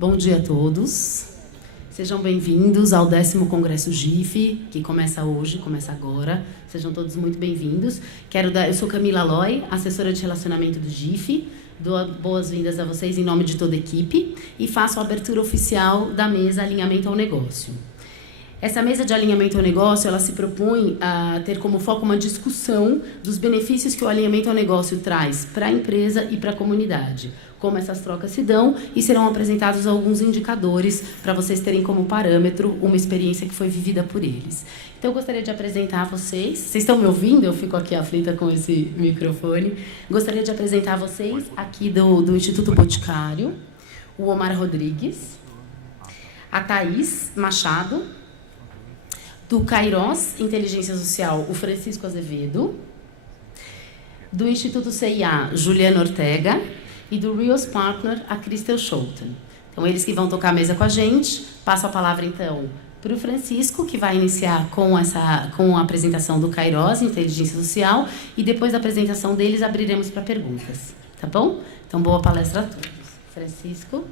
Bom dia a todos. Sejam bem-vindos ao 10º Congresso GIF, que começa hoje, começa agora. Sejam todos muito bem-vindos. Eu sou Camila Loy, assessora de relacionamento do GIF. Dou boas-vindas a vocês em nome de toda a equipe e faço a abertura oficial da mesa Alinhamento ao Negócio. Essa mesa de alinhamento ao negócio, ela se propõe a ter como foco uma discussão dos benefícios que o alinhamento ao negócio traz para a empresa e para a comunidade, como essas trocas se dão, e serão apresentados alguns indicadores para vocês terem como parâmetro uma experiência que foi vivida por eles. Então, eu gostaria de apresentar a vocês... Vocês estão me ouvindo? Eu fico aqui aflita com esse microfone. Gostaria de apresentar a vocês aqui do Instituto Boticário, o Omar Rodrigues, a Thaís Machado, do Kairos Inteligência Social, o Francisco Azevedo, do Instituto CIA, Juliana Ortega, e do Rios Partner, a Cristel Schouten. Então, eles que vão tocar a mesa com a gente. Passo a palavra, então, para o Francisco, que vai iniciar com a apresentação do Kairos Inteligência Social, e depois da apresentação deles, abriremos para perguntas. Tá bom? Então, boa palestra a todos. Francisco.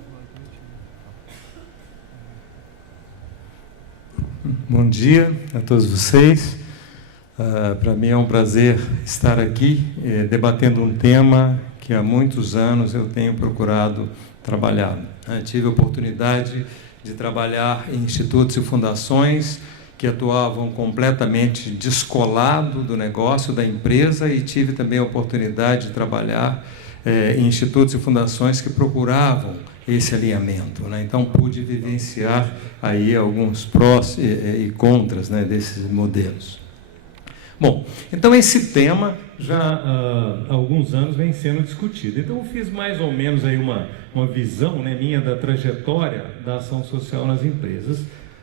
Bom dia a todos vocês. Para mim é um prazer estar aqui debatendo um tema que há muitos anos eu tenho procurado trabalhar. Tive a oportunidade de trabalhar em institutos e fundações que atuavam completamente descolado do negócio da empresa, e tive também a oportunidade de trabalhar em institutos e fundações que procuravam esse alinhamento, né? Então, pude vivenciar aí alguns prós e contras, né, desses modelos. Bom, então esse tema já há alguns anos vem sendo discutido. Então, eu fiz mais ou menos aí uma visão, né, minha da trajetória da ação social nas empresas.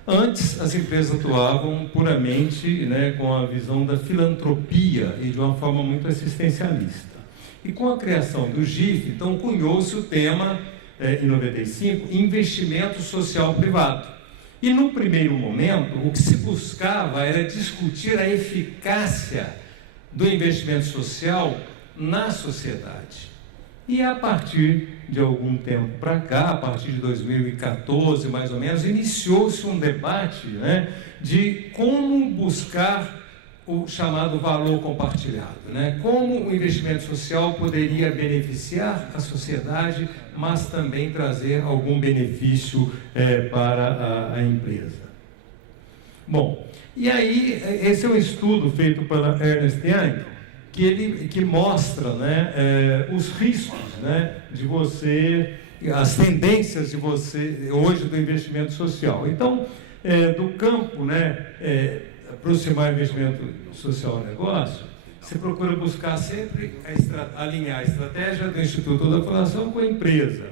Antes, as empresas atuavam puramente, né, com a visão da filantropia e de uma forma muito assistencialista. E com a criação do GIF, então, cunhou-se o tema, em 95, investimento social privado. E, no primeiro momento, o que se buscava era discutir a eficácia do investimento social na sociedade. E, a partir de algum tempo para cá, a partir de 2014, mais ou menos, iniciou-se um debate, né, de como buscar o chamado valor compartilhado, né? Como o investimento social poderia beneficiar a sociedade, mas também trazer algum benefício para a empresa. Bom, e aí, esse é um estudo feito pela Ernst Young, que mostra, né, os riscos, né, de você, as tendências de você, hoje, do investimento social. Então, do campo, né, aproximar o investimento social ao negócio, você procura buscar sempre alinhar a estratégia do Instituto ou da Fundação com a empresa.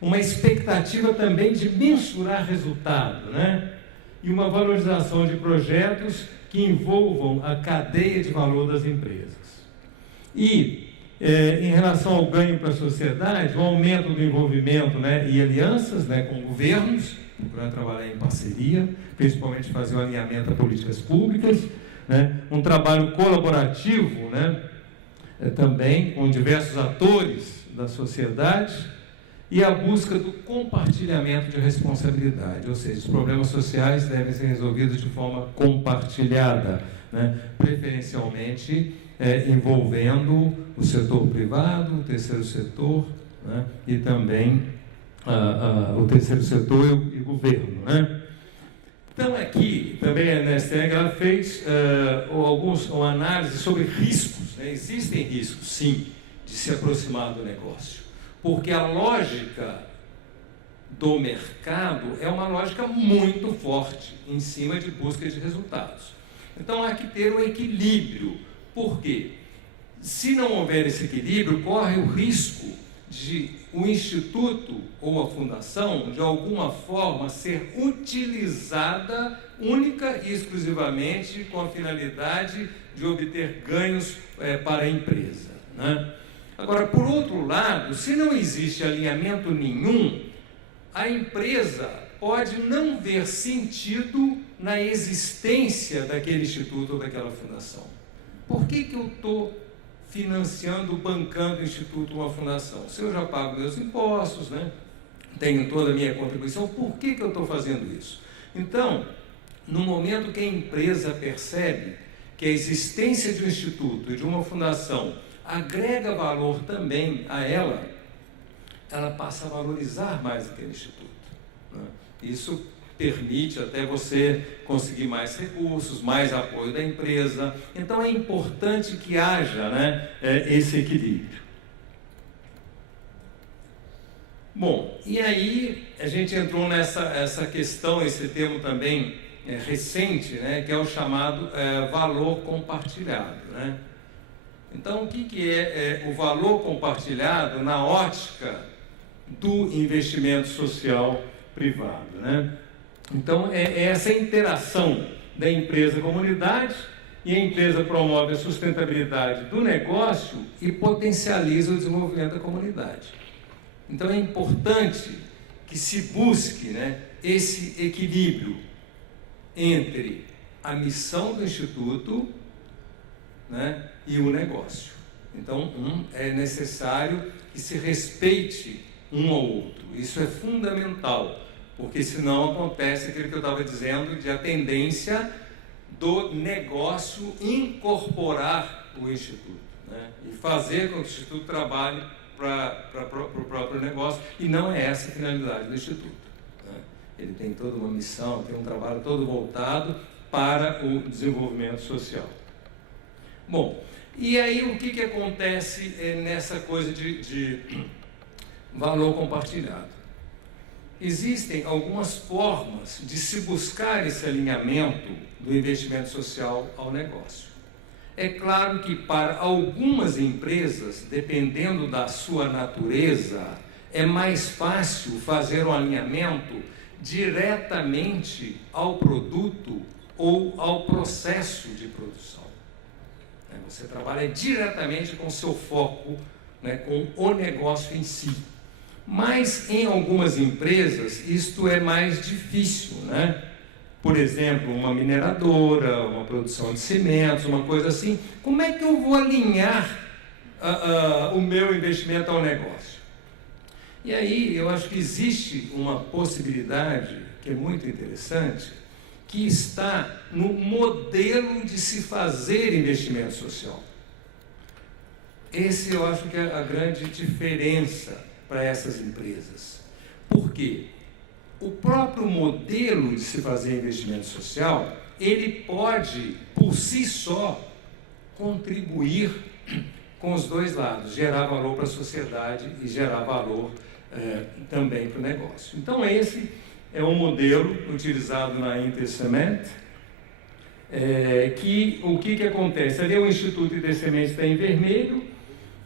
Uma expectativa também de mensurar resultado, né? E uma valorização de projetos que envolvam a cadeia de valor das empresas. E, em relação ao ganho para a sociedade, o aumento do envolvimento, né, e alianças, né, com governos, procurando trabalhar em parceria, principalmente fazer o alinhamento a políticas públicas, né? Um trabalho colaborativo, né? Também com diversos atores da sociedade, e a busca do compartilhamento de responsabilidade, ou seja, os problemas sociais devem ser resolvidos de forma compartilhada, né? Preferencialmente envolvendo o setor privado, o terceiro setor, né? E também o terceiro setor e o governo, né? Então, aqui, também a Ernst Young, ela fez uma análise sobre riscos, né? Existem riscos, sim, de se aproximar do negócio, porque a lógica do mercado é uma lógica muito forte em cima de busca de resultados. Então, há que ter um equilíbrio. Por quê? Se não houver esse equilíbrio, corre o risco de o instituto ou a fundação, de alguma forma, ser utilizada única e exclusivamente com a finalidade de obter ganhos para a empresa, né? Agora, por outro lado, se não existe alinhamento nenhum, a empresa pode não ver sentido na existência daquele instituto ou daquela fundação. Por que eu estou financiando, bancando o instituto ou a fundação? Se eu já pago meus impostos, né? tenho toda a minha contribuição. Por que eu estou fazendo isso? Então, no momento que a empresa percebe que a existência de um instituto e de uma fundação agrega valor também a ela passa a valorizar mais aquele instituto, né? Isso permite até você conseguir mais recursos, mais apoio da empresa. Então é importante que haja, né, esse equilíbrio. Bom, e aí a gente entrou nessa questão, esse termo também recente, né, que é o chamado valor compartilhado, né? Então, o que é o valor compartilhado na ótica do investimento social privado, né? Então, é essa interação da empresa-comunidade, e a empresa promove a sustentabilidade do negócio e potencializa o desenvolvimento da comunidade. Então, é importante que se busque, né, esse equilíbrio entre a missão do Instituto, né, e o negócio. Então, é necessário que se respeite um ao outro. Isso é fundamental, porque senão acontece aquilo que eu estava dizendo, de a tendência do negócio incorporar o Instituto, né, e fazer com que o Instituto trabalhe para o próprio negócio, e não é essa a finalidade do Instituto, né? Ele tem toda uma missão, tem um trabalho todo voltado para o desenvolvimento social. Bom, e aí o que acontece nessa coisa de valor compartilhado? Existem algumas formas de se buscar esse alinhamento do investimento social ao negócio. É claro que para algumas empresas, dependendo da sua natureza, é mais fácil fazer um alinhamento diretamente ao produto ou ao processo de produção. Você trabalha diretamente com o seu foco, né, com o negócio em si. Mas em algumas empresas isto é mais difícil, né? Por exemplo, uma mineradora, uma produção de cimentos, uma coisa assim. Como é que eu vou alinhar o meu investimento ao negócio? E aí eu acho que existe uma possibilidade que é muito interessante, que está no modelo de se fazer investimento social. Esse eu acho que é a grande diferença para essas empresas. Por quê? O próprio modelo de se fazer investimento social, ele pode, por si só, contribuir com os dois lados, gerar valor para a sociedade e gerar valor também para o negócio. Então esse é um modelo utilizado na Intercement, o que acontece? Ali o Instituto Intercement está em vermelho,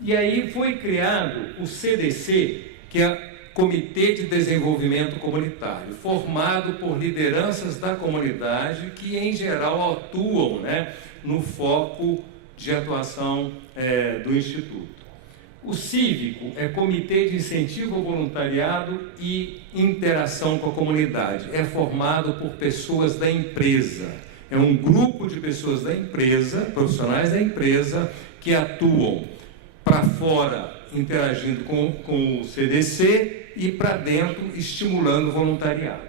e aí foi criado o CDC, que é Comitê de Desenvolvimento Comunitário, formado por lideranças da comunidade que, em geral, atuam, né, no foco de atuação do Instituto. O cívico é Comitê de Incentivo ao Voluntariado e Interação com a Comunidade. É formado por pessoas da empresa. É um grupo de pessoas da empresa, profissionais da empresa, que atuam para fora, interagindo com o CDC, e para dentro, estimulando o voluntariado.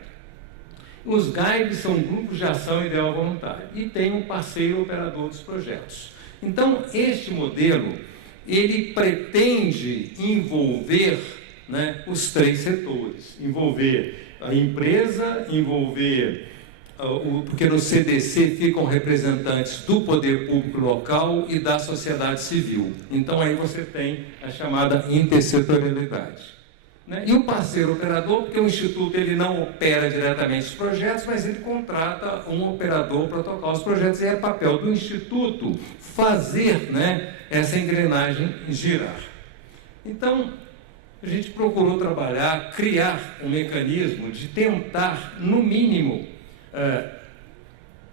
Os GAIDs são grupos de ação ideal voluntário e tem um parceiro operador dos projetos. Então, este modelo, ele pretende envolver, né, os três setores. Envolver a empresa, porque no CDC ficam representantes do poder público local e da sociedade civil. Então, aí você tem a chamada intersetorialidade. Né? E o parceiro operador, porque o Instituto ele não opera diretamente os projetos, mas ele contrata um operador para tocar os projetos, e é papel do Instituto fazer, né, essa engrenagem girar. Então, a gente procurou criar um mecanismo de tentar, no mínimo,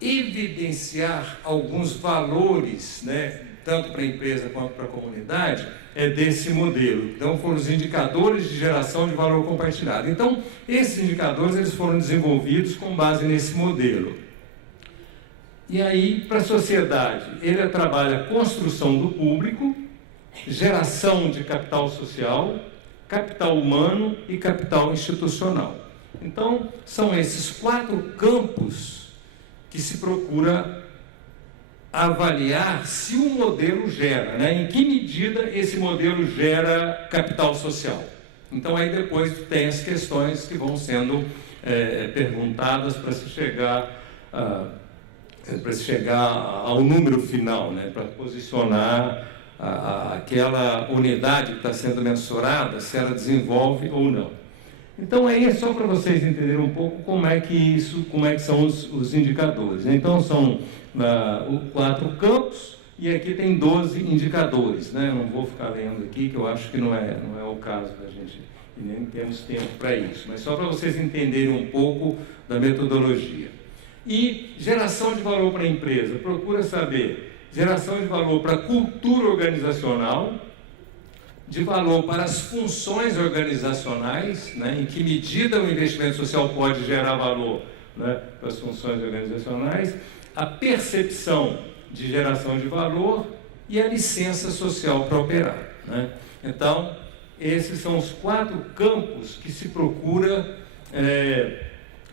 evidenciar alguns valores, né, tanto para a empresa quanto para a comunidade, desse modelo. Então, foram os indicadores de geração de valor compartilhado. Então, esses indicadores eles foram desenvolvidos com base nesse modelo. E aí, para a sociedade, ele trabalha construção do público, geração de capital social, capital humano e capital institucional. Então, são esses 4 campos que se procura avaliar se o modelo gera, né? Em que medida esse modelo gera capital social. Então, aí depois tem as questões que vão sendo perguntadas para se chegar ao número final, né? Para posicionar aquela unidade que está sendo mensurada, se ela desenvolve ou não. Então, aí é só para vocês entenderem um pouco como é que são os indicadores. Então, são 4 campos e aqui tem 12 indicadores, né? Não vou ficar lendo aqui, que eu acho que não é o caso da gente, e nem temos tempo para isso, mas só para vocês entenderem um pouco da metodologia. E geração de valor para a empresa, procura saber geração de valor para a cultura organizacional, de valor para as funções organizacionais, né? Em que medida o investimento social pode gerar valor, né, para as funções organizacionais, a percepção de geração de valor e a licença social para operar, né? Então, esses são os 4 campos que se procura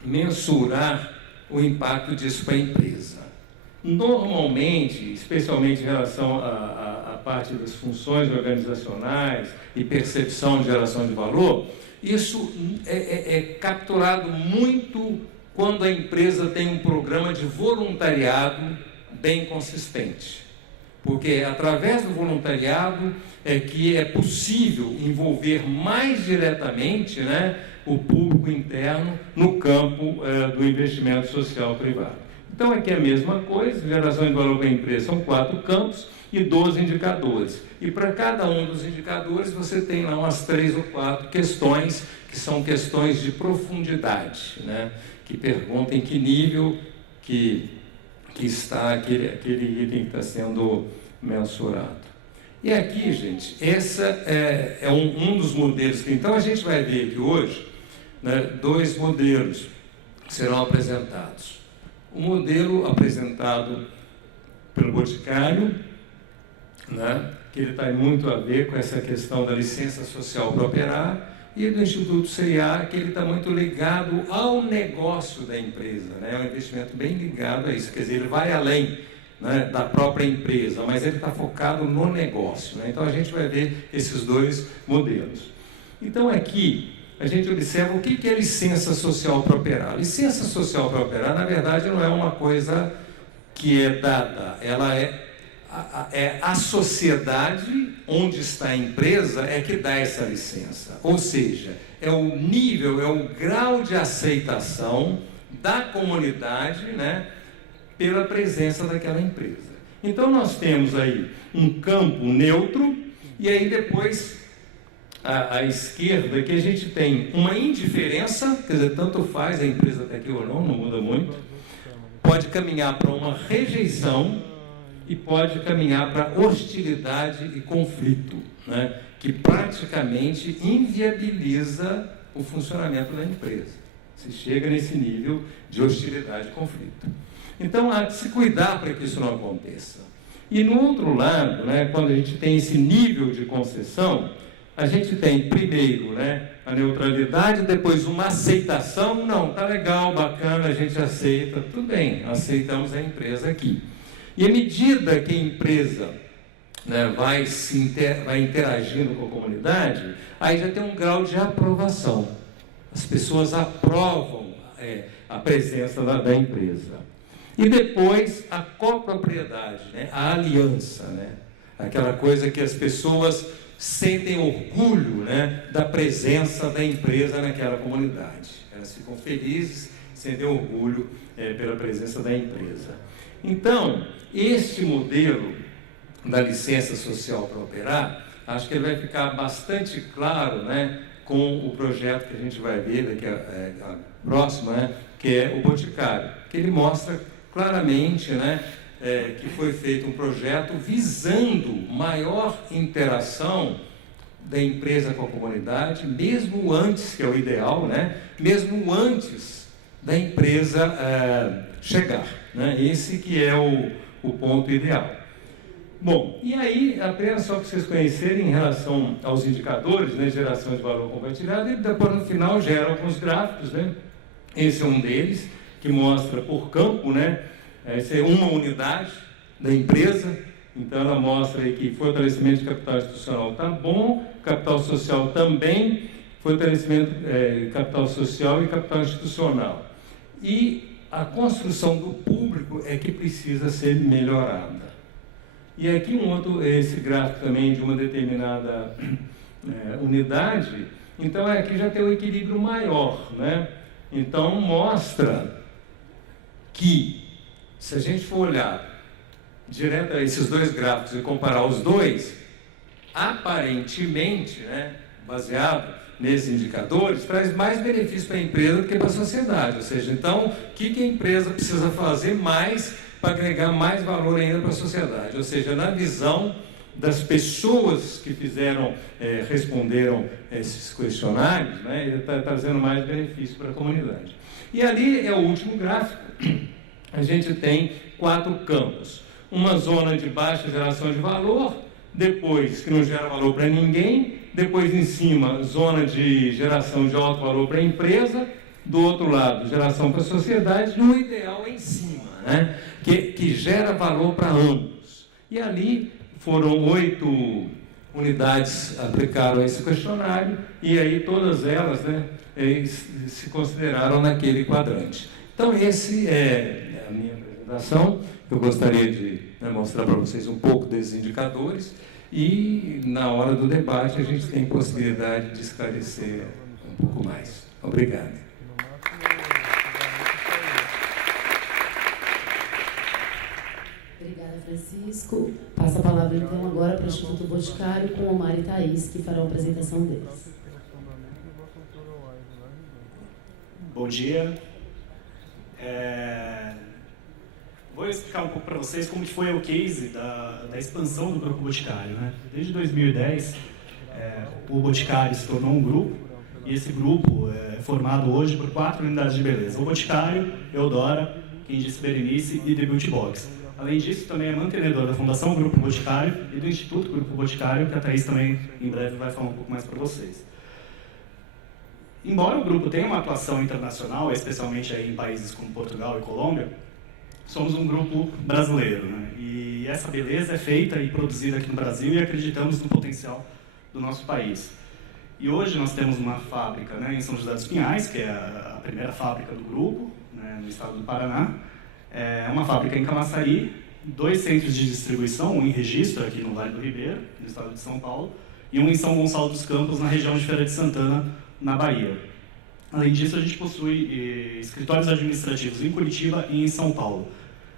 mensurar o impacto disso para a empresa. Normalmente, especialmente em relação à parte das funções organizacionais e percepção de geração de valor, isso é capturado muito quando a empresa tem um programa de voluntariado bem consistente. Porque é através do voluntariado que é possível envolver mais diretamente, né, o público interno no campo do investimento social privado. Então, aqui é a mesma coisa, geração de valor para a empresa, são 4 campos e 12 indicadores. E para cada um dos indicadores, você tem lá umas 3 ou 4 questões, que são questões de profundidade, né? Que perguntam em que nível que está aquele item que está sendo mensurado. E aqui, gente, essa é um dos modelos. Então, a gente vai ver aqui hoje, né, 2 modelos que serão apresentados. O modelo apresentado pelo Boticário, né, que ele está muito a ver com essa questão da licença social para operar, e do Instituto CIA, que ele está muito ligado ao negócio da empresa, né? É um investimento bem ligado a isso, quer dizer, ele vai além, né, da própria empresa, mas ele está focado no negócio, né? Então a gente vai ver esses 2 modelos. Então aqui a gente observa o que é licença social para operar. Licença social para operar, na verdade, não é uma coisa que é dada, ela é a sociedade onde está a empresa é que dá essa licença. Ou seja, é o nível, é o grau de aceitação da comunidade, né, pela presença daquela empresa. Então nós temos aí um campo neutro e aí depois à esquerda que a gente tem uma indiferença, quer dizer, tanto faz a empresa está aqui ou não muda muito, pode caminhar para uma rejeição e pode caminhar para hostilidade e conflito, né, que praticamente inviabiliza o funcionamento da empresa. Se chega nesse nível de hostilidade e conflito. Então, há de se cuidar para que isso não aconteça. E, no outro lado, né, quando a gente tem esse nível de concessão, a gente tem, primeiro, né, a neutralidade, depois uma aceitação. Não, tá legal, bacana, a gente aceita, tudo bem, aceitamos a empresa aqui. E à medida que a empresa, né, vai interagindo com a comunidade, aí já tem um grau de aprovação. As pessoas aprovam a presença da empresa. E depois a copropriedade, né, a aliança, né, aquela coisa que as pessoas sentem orgulho, né, da presença da empresa naquela comunidade. Elas ficam felizes, sentem orgulho pela presença da empresa. Então, este modelo da licença social para operar, acho que ele vai ficar bastante claro, né, com o projeto que a gente vai ver daqui a próxima, né, que é o Boticário, que ele mostra claramente, né, que foi feito um projeto visando maior interação da empresa com a comunidade, mesmo antes, que é o ideal, né, mesmo antes da empresa chegar, né, esse que é o ponto ideal. Bom, e aí, apenas só para vocês conhecerem em relação aos indicadores, né, geração de valor compartilhado, e depois no final gera alguns gráficos, né? Esse é um deles, que mostra por campo, né? Essa é uma unidade da empresa, então ela mostra aí que fortalecimento de capital institucional está bom, capital social também, fortalecimento capital social e capital institucional. E a construção do público é que precisa ser melhorada. E aqui esse gráfico também de uma determinada unidade, então aqui já tem um equilíbrio maior, né? Então mostra que, se a gente for olhar direto a esses dois gráficos e comparar os dois, aparentemente, né, baseado nesses indicadores, traz mais benefício para a empresa do que para a sociedade. Ou seja, então, o que a empresa precisa fazer mais para agregar mais valor ainda para a sociedade? Ou seja, na visão das pessoas que responderam esses questionários, né, ele está trazendo mais benefício para a comunidade. E ali é o último gráfico. A gente tem 4 campos. Uma zona de baixa geração de valor, depois que não gera valor para ninguém, depois em cima, zona de geração de alto valor para a empresa, do outro lado, geração para a sociedade, e o ideal é em cima, né? que gera valor para ambos. E ali foram 8 unidades aplicaram esse questionário, e aí todas elas, né, se consideraram naquele quadrante. Então, esse é a minha apresentação. Eu gostaria de mostrar para vocês um pouco desses indicadores, e na hora do debate a gente tem possibilidade de esclarecer um pouco mais. Obrigado. Obrigada, Francisco. Passo a palavra então agora para o Instituto Boticário com Omar e Thaís, que farão a apresentação deles. Bom dia. Vou explicar um pouco para vocês como foi o case da expansão do Grupo Boticário, né? Desde 2010, o Boticário se tornou um grupo, e esse grupo é formado hoje por 4 unidades de beleza: o Boticário, Eudora, Quem Disse Berenice e The Beauty Box. Além disso, também é mantenedor da Fundação Grupo Boticário e do Instituto Grupo Boticário, que a Thaís também em breve vai falar um pouco mais para vocês. Embora o grupo tenha uma atuação internacional, especialmente aí em países como Portugal e Colômbia, somos um grupo brasileiro, né? E essa beleza é feita e produzida aqui no Brasil, e acreditamos no potencial do nosso país. E hoje nós temos uma fábrica, né, em São José dos Pinhais, que é a primeira fábrica do grupo, né, no estado do Paraná. É uma fábrica em Camaçari, 2 centros de distribuição, um em Registro, aqui no Vale do Ribeiro, no estado de São Paulo, e um em São Gonçalo dos Campos, na região de Feira de Santana, na Bahia. Além disso, a gente possui escritórios administrativos em Curitiba e em São Paulo.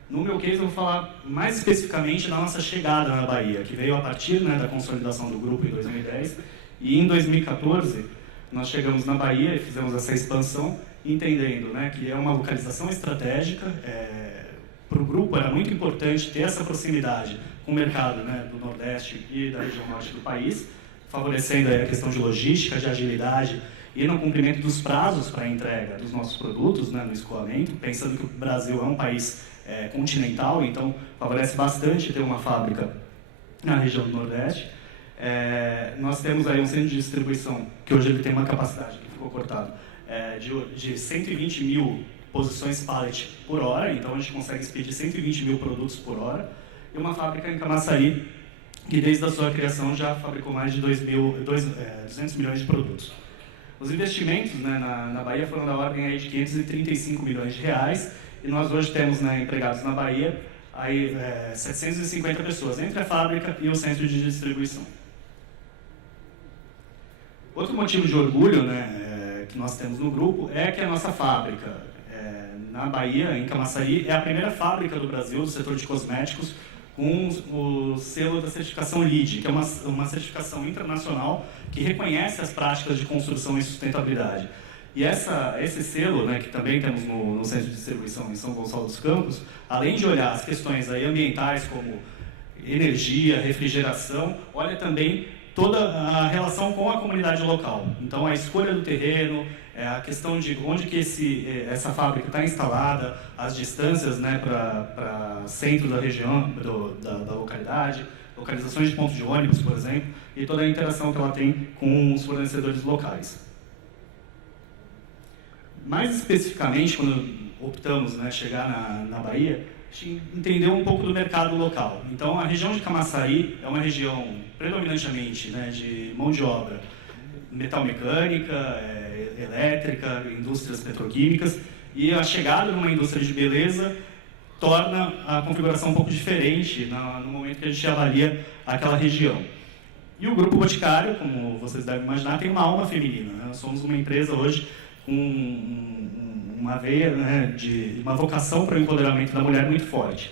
No meu case, eu vou falar mais especificamente da nossa chegada na Bahia, que veio a partir, né, da consolidação do grupo em 2010, e em 2014 nós chegamos na Bahia e fizemos essa expansão, entendendo, né, que é uma localização estratégica. Para o grupo era muito importante ter essa proximidade com o mercado, né, do Nordeste e da região Norte do país, favorecendo a questão de logística, de agilidade e no cumprimento dos prazos para a entrega dos nossos produtos, né, no escoamento, pensando que o Brasil é um país continental, então favorece bastante ter uma fábrica na região do Nordeste. Nós temos aí um centro de distribuição, que hoje ele tem uma capacidade, que ficou cortado, de 120 mil posições pallet por hora, então a gente consegue expedir 120 mil produtos por hora, e uma fábrica em Camaçari, que desde a sua criação já fabricou mais de 200 milhões de produtos. Os investimentos, né, na Bahia foram da ordem aí de 535 milhões de reais, e nós hoje temos, né, empregados na Bahia aí, 750 pessoas, entre a fábrica e o centro de distribuição. Outro motivo de orgulho, né, que nós temos no grupo é que a nossa fábrica na Bahia, em Camaçari, é a primeira fábrica do Brasil do setor de cosméticos com o selo da certificação LEED, que é uma certificação internacional que reconhece as práticas de construção e sustentabilidade. E esse selo, né, que também temos no centro de distribuição em São Gonçalo dos Campos, além de olhar as questões aí ambientais como energia, refrigeração, olha também toda a relação com a comunidade local. Então, a escolha do terreno, a questão de onde que essa fábrica está instalada, as distâncias, né, para centro da região, da localidade, localizações de pontos de ônibus, por exemplo, e toda a interação que ela tem com os fornecedores locais. Mais especificamente, quando optamos, né, chegar na Bahia, a gente entendeu um pouco do mercado local. Então, a região de Camaçari é uma região predominantemente, né, de mão de obra metalmecânica, elétrica, indústrias petroquímicas, e a chegada de uma indústria de beleza torna a configuração um pouco diferente no momento que a gente avalia aquela região. E o Grupo Boticário, como vocês devem imaginar, tem uma alma feminina, né? Nós somos uma empresa hoje com uma veia, né, de uma vocação para o empoderamento da mulher muito forte.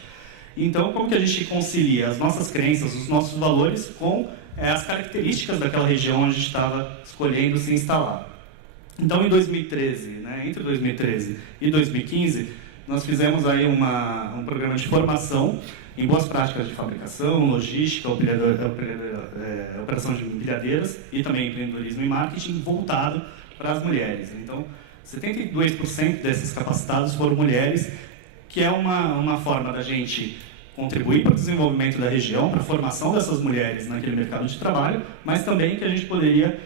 Então, como que a gente concilia as nossas crenças, os nossos valores com as características daquela região onde a gente estava escolhendo se instalar? Então, em 2013, né, entre 2013 e 2015, nós fizemos aí um programa de formação em boas práticas de fabricação, logística, operação de empilhadeiras e também empreendedorismo e marketing voltado para as mulheres. Então, 72% desses capacitados foram mulheres, que é uma forma da gente contribuir para o desenvolvimento da região, para a formação dessas mulheres naquele mercado de trabalho, mas também que a gente poderia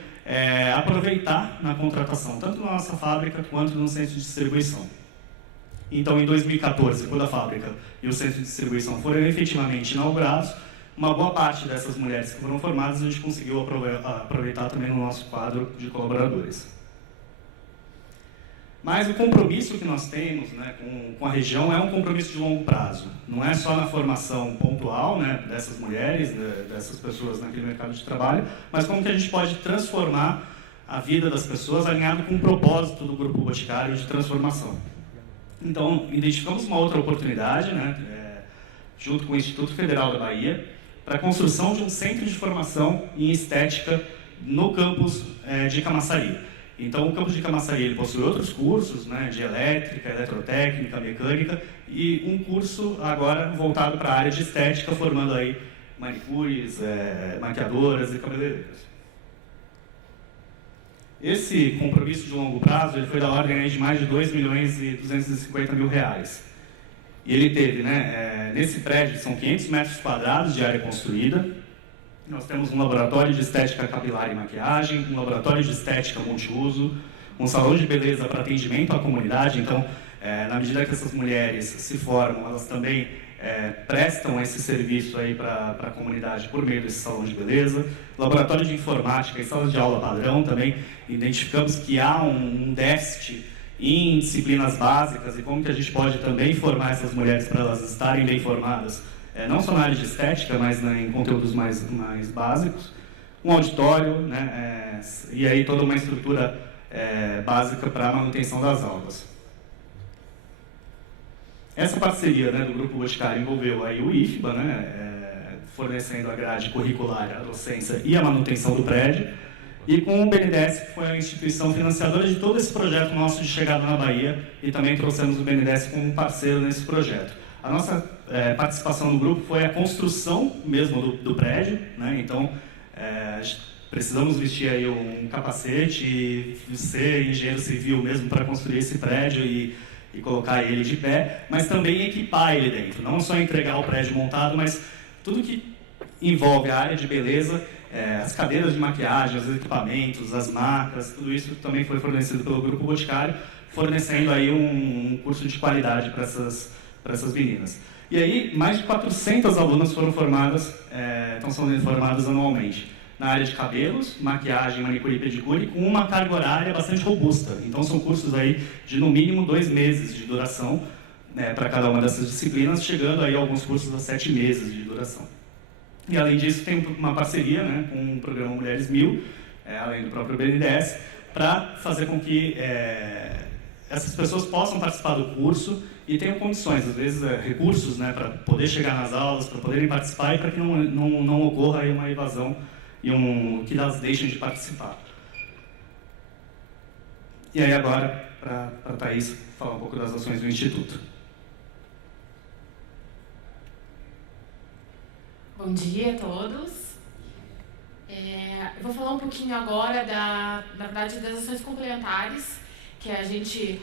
aproveitar na contratação, tanto na nossa fábrica quanto no centro de distribuição. Então, em 2014, quando a fábrica e o centro de distribuição foram efetivamente inaugurados, uma boa parte dessas mulheres que foram formadas a gente conseguiu aproveitar também no nosso quadro de colaboradores. Mas o compromisso que nós temos, né, com a região é um compromisso de longo prazo. Não é só na formação pontual, né, dessas mulheres, dessas pessoas naquele mercado de trabalho, mas como que a gente pode transformar a vida das pessoas alinhado com o propósito do Grupo Boticário de transformação. Então, identificamos uma outra oportunidade, né, junto com o Instituto Federal da Bahia, para a construção de um centro de formação em estética no campus de Camaçari. Então, o campus de Camaçari ele possui outros cursos, né, de elétrica, eletrotécnica, mecânica, e um curso agora voltado para a área de estética, formando aí manicures, maquiadoras e cabeleireiros. Esse compromisso de longo prazo ele foi da ordem de mais de R$2.250.000. E ele teve, né, nesse prédio, são 500 metros quadrados de área construída. Nós temos um laboratório de estética capilar e maquiagem, um laboratório de estética multiuso, um salão de beleza para atendimento à comunidade. Então, na medida que essas mulheres se formam, elas também prestam esse serviço aí para a comunidade por meio desse salão de beleza. Laboratório de informática e salas de aula padrão também. Identificamos que há um déficit em disciplinas básicas e como que a gente pode também formar essas mulheres para elas estarem bem formadas, não só na área de estética, mas em conteúdos mais básicos. Um auditório, né, e aí toda uma estrutura básica para a manutenção das aulas. Essa parceria, né, do Grupo Boticário envolveu aí o IFBA, né, fornecendo a grade curricular, a docência e a manutenção do prédio, e com o BNDES, que foi a instituição financiadora de todo esse projeto nosso de chegada na Bahia, e também trouxemos o BNDES como parceiro nesse projeto. A nossa participação no grupo foi a construção mesmo do prédio, né? Então, precisamos vestir aí um capacete e ser engenheiro civil mesmo para construir esse prédio e colocar ele de pé, mas também equipar ele dentro. Não só entregar o prédio montado, mas tudo que envolve a área de beleza, as cadeiras de maquiagem, os equipamentos, as marcas, tudo isso também foi fornecido pelo Grupo Boticário, fornecendo aí um curso de qualidade para essas meninas. E aí, mais de 400 alunas foram formadas, estão sendo formadas anualmente, na área de cabelos, maquiagem, manicure e pedicure, com uma carga horária bastante robusta. Então, são cursos aí de, no mínimo, 2 meses de duração, para cada uma dessas disciplinas, chegando aí a alguns cursos a 7 meses de duração. E, além disso, tem uma parceria, né, com o programa Mulheres 1000, além do próprio BNDES, para fazer com que essas pessoas possam participar do curso e tenham condições, às vezes recursos, né, para poder chegar nas aulas, para poderem participar e para que não ocorra aí uma evasão e que elas deixem de participar. E aí agora, para a Thaís falar um pouco das ações do Instituto. Bom dia a todos. Eu vou falar um pouquinho agora, na verdade, das ações complementares que a gente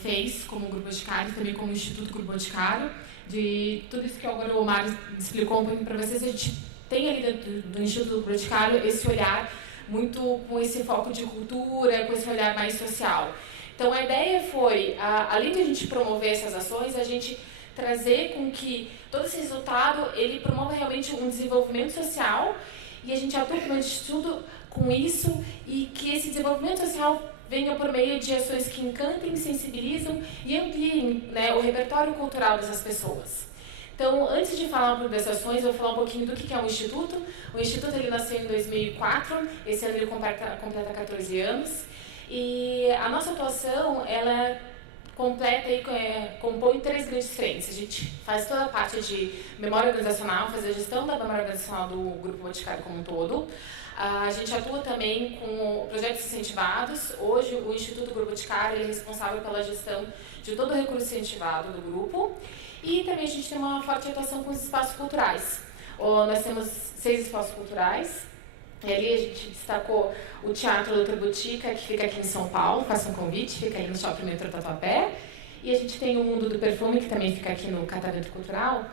fez como Grupo Boticário, também como Instituto Grupo Boticário, de tudo isso que agora o Mário explicou um pouquinho para vocês. A gente tem ali dentro do Instituto Grupo Boticário esse olhar muito com esse foco de cultura, com esse olhar mais social. Então, a ideia foi, além de a gente promover essas ações, a gente trazer com que todo esse resultado ele promova realmente um desenvolvimento social, e a gente atua no Instituto com isso, e que esse desenvolvimento social venha por meio de ações que encantem, sensibilizam e ampliem, né, o repertório cultural dessas pessoas. Então, antes de falar um pouco dessas ações, eu vou falar um pouquinho do que é o Instituto. O Instituto ele nasceu em 2004, esse ano ele completa 14 anos, e a nossa atuação ela completa e compõe 3 grandes frentes. A gente faz toda a parte de memória organizacional, faz a gestão da memória organizacional do Grupo Boticário como um todo. A gente atua também com projetos incentivados. Hoje, o Instituto Grupo Boticário ele é responsável pela gestão de todo o recurso incentivado do grupo. E também a gente tem uma forte atuação com os espaços culturais. Nós temos 6 espaços culturais. E ali a gente destacou o Teatro Doutor Botica, que fica aqui em São Paulo, faça um convite, fica ali no Shopping Metrô Tatuapé. E a gente tem o Mundo do Perfume, que também fica aqui no Catavento Cultural.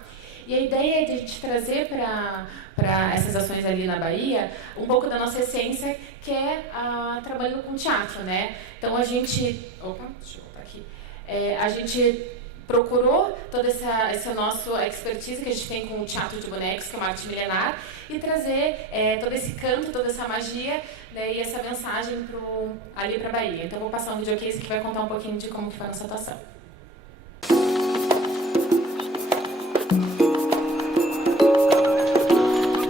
E a ideia é de a gente trazer para essas ações ali na Bahia um pouco da nossa essência, que é trabalhando com teatro, né? Então a gente... Opa, deixa eu voltar aqui. A gente procurou toda essa nossa expertise que a gente tem com o teatro de bonecos, que é uma arte milenar, e trazer todo esse canto, toda essa magia, né, e essa mensagem ali para a Bahia. Então, vou passar um videocase que vai contar um pouquinho de como que foi a nossa atuação.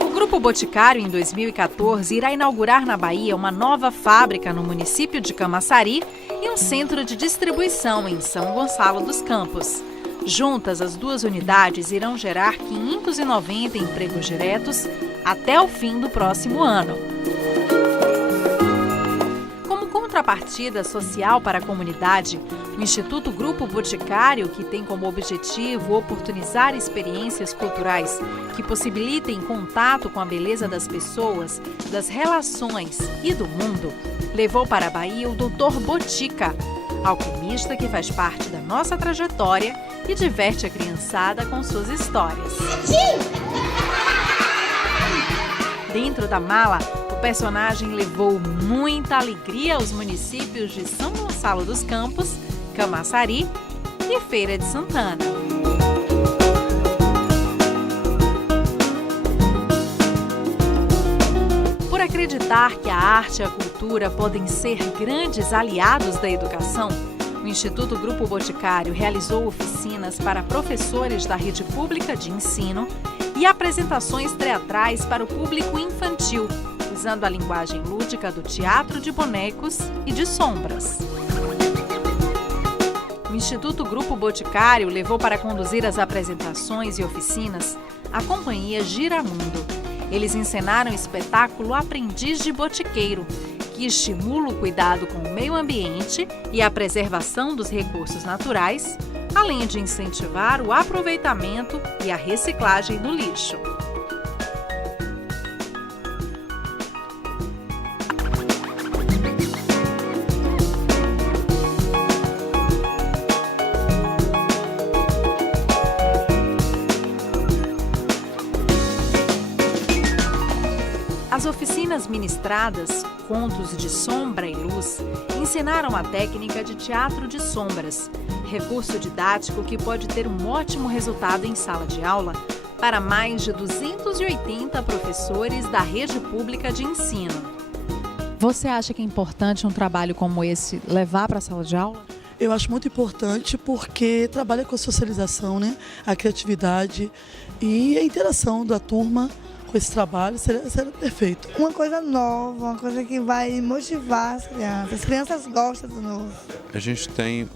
O Grupo Boticário, em 2014, irá inaugurar na Bahia uma nova fábrica no município de Camaçari e um centro de distribuição em São Gonçalo dos Campos. Juntas, as 2 unidades irão gerar 590 empregos diretos até o fim do próximo ano. Como contrapartida social para a comunidade, o Instituto Grupo Boticário, que tem como objetivo oportunizar experiências culturais que possibilitem contato com a beleza das pessoas, das relações e do mundo, levou para a Bahia o Dr. Botica, alquimista que faz parte da nossa trajetória e diverte a criançada com suas histórias. Dentro da mala, o personagem levou muita alegria aos municípios de São Gonçalo dos Campos, Camaçari e Feira de Santana. Por acreditar que a arte e a cultura podem ser grandes aliados da educação, o Instituto Grupo Boticário realizou oficinas para professores da rede pública de ensino e apresentações teatrais para o público infantil, usando a linguagem lúdica do teatro de bonecos e de sombras. O Instituto Grupo Boticário levou para conduzir as apresentações e oficinas a companhia Giramundo. Eles encenaram o espetáculo Aprendiz de Botiqueiro, que estimula o cuidado com o meio ambiente e a preservação dos recursos naturais, além de incentivar o aproveitamento e a reciclagem do lixo. As oficinas ministradas, Contos de Sombra e Luz, ensinaram a técnica de teatro de sombras, recurso didático que pode ter um ótimo resultado em sala de aula para mais de 280 professores da rede pública de ensino. Você acha que é importante um trabalho como esse levar para a sala de aula? Eu acho muito importante porque trabalha com a socialização, né? A criatividade e a interação da turma com esse trabalho seria perfeito. Uma coisa nova, uma coisa que vai motivar as crianças. As crianças gostam do novo. A gente tem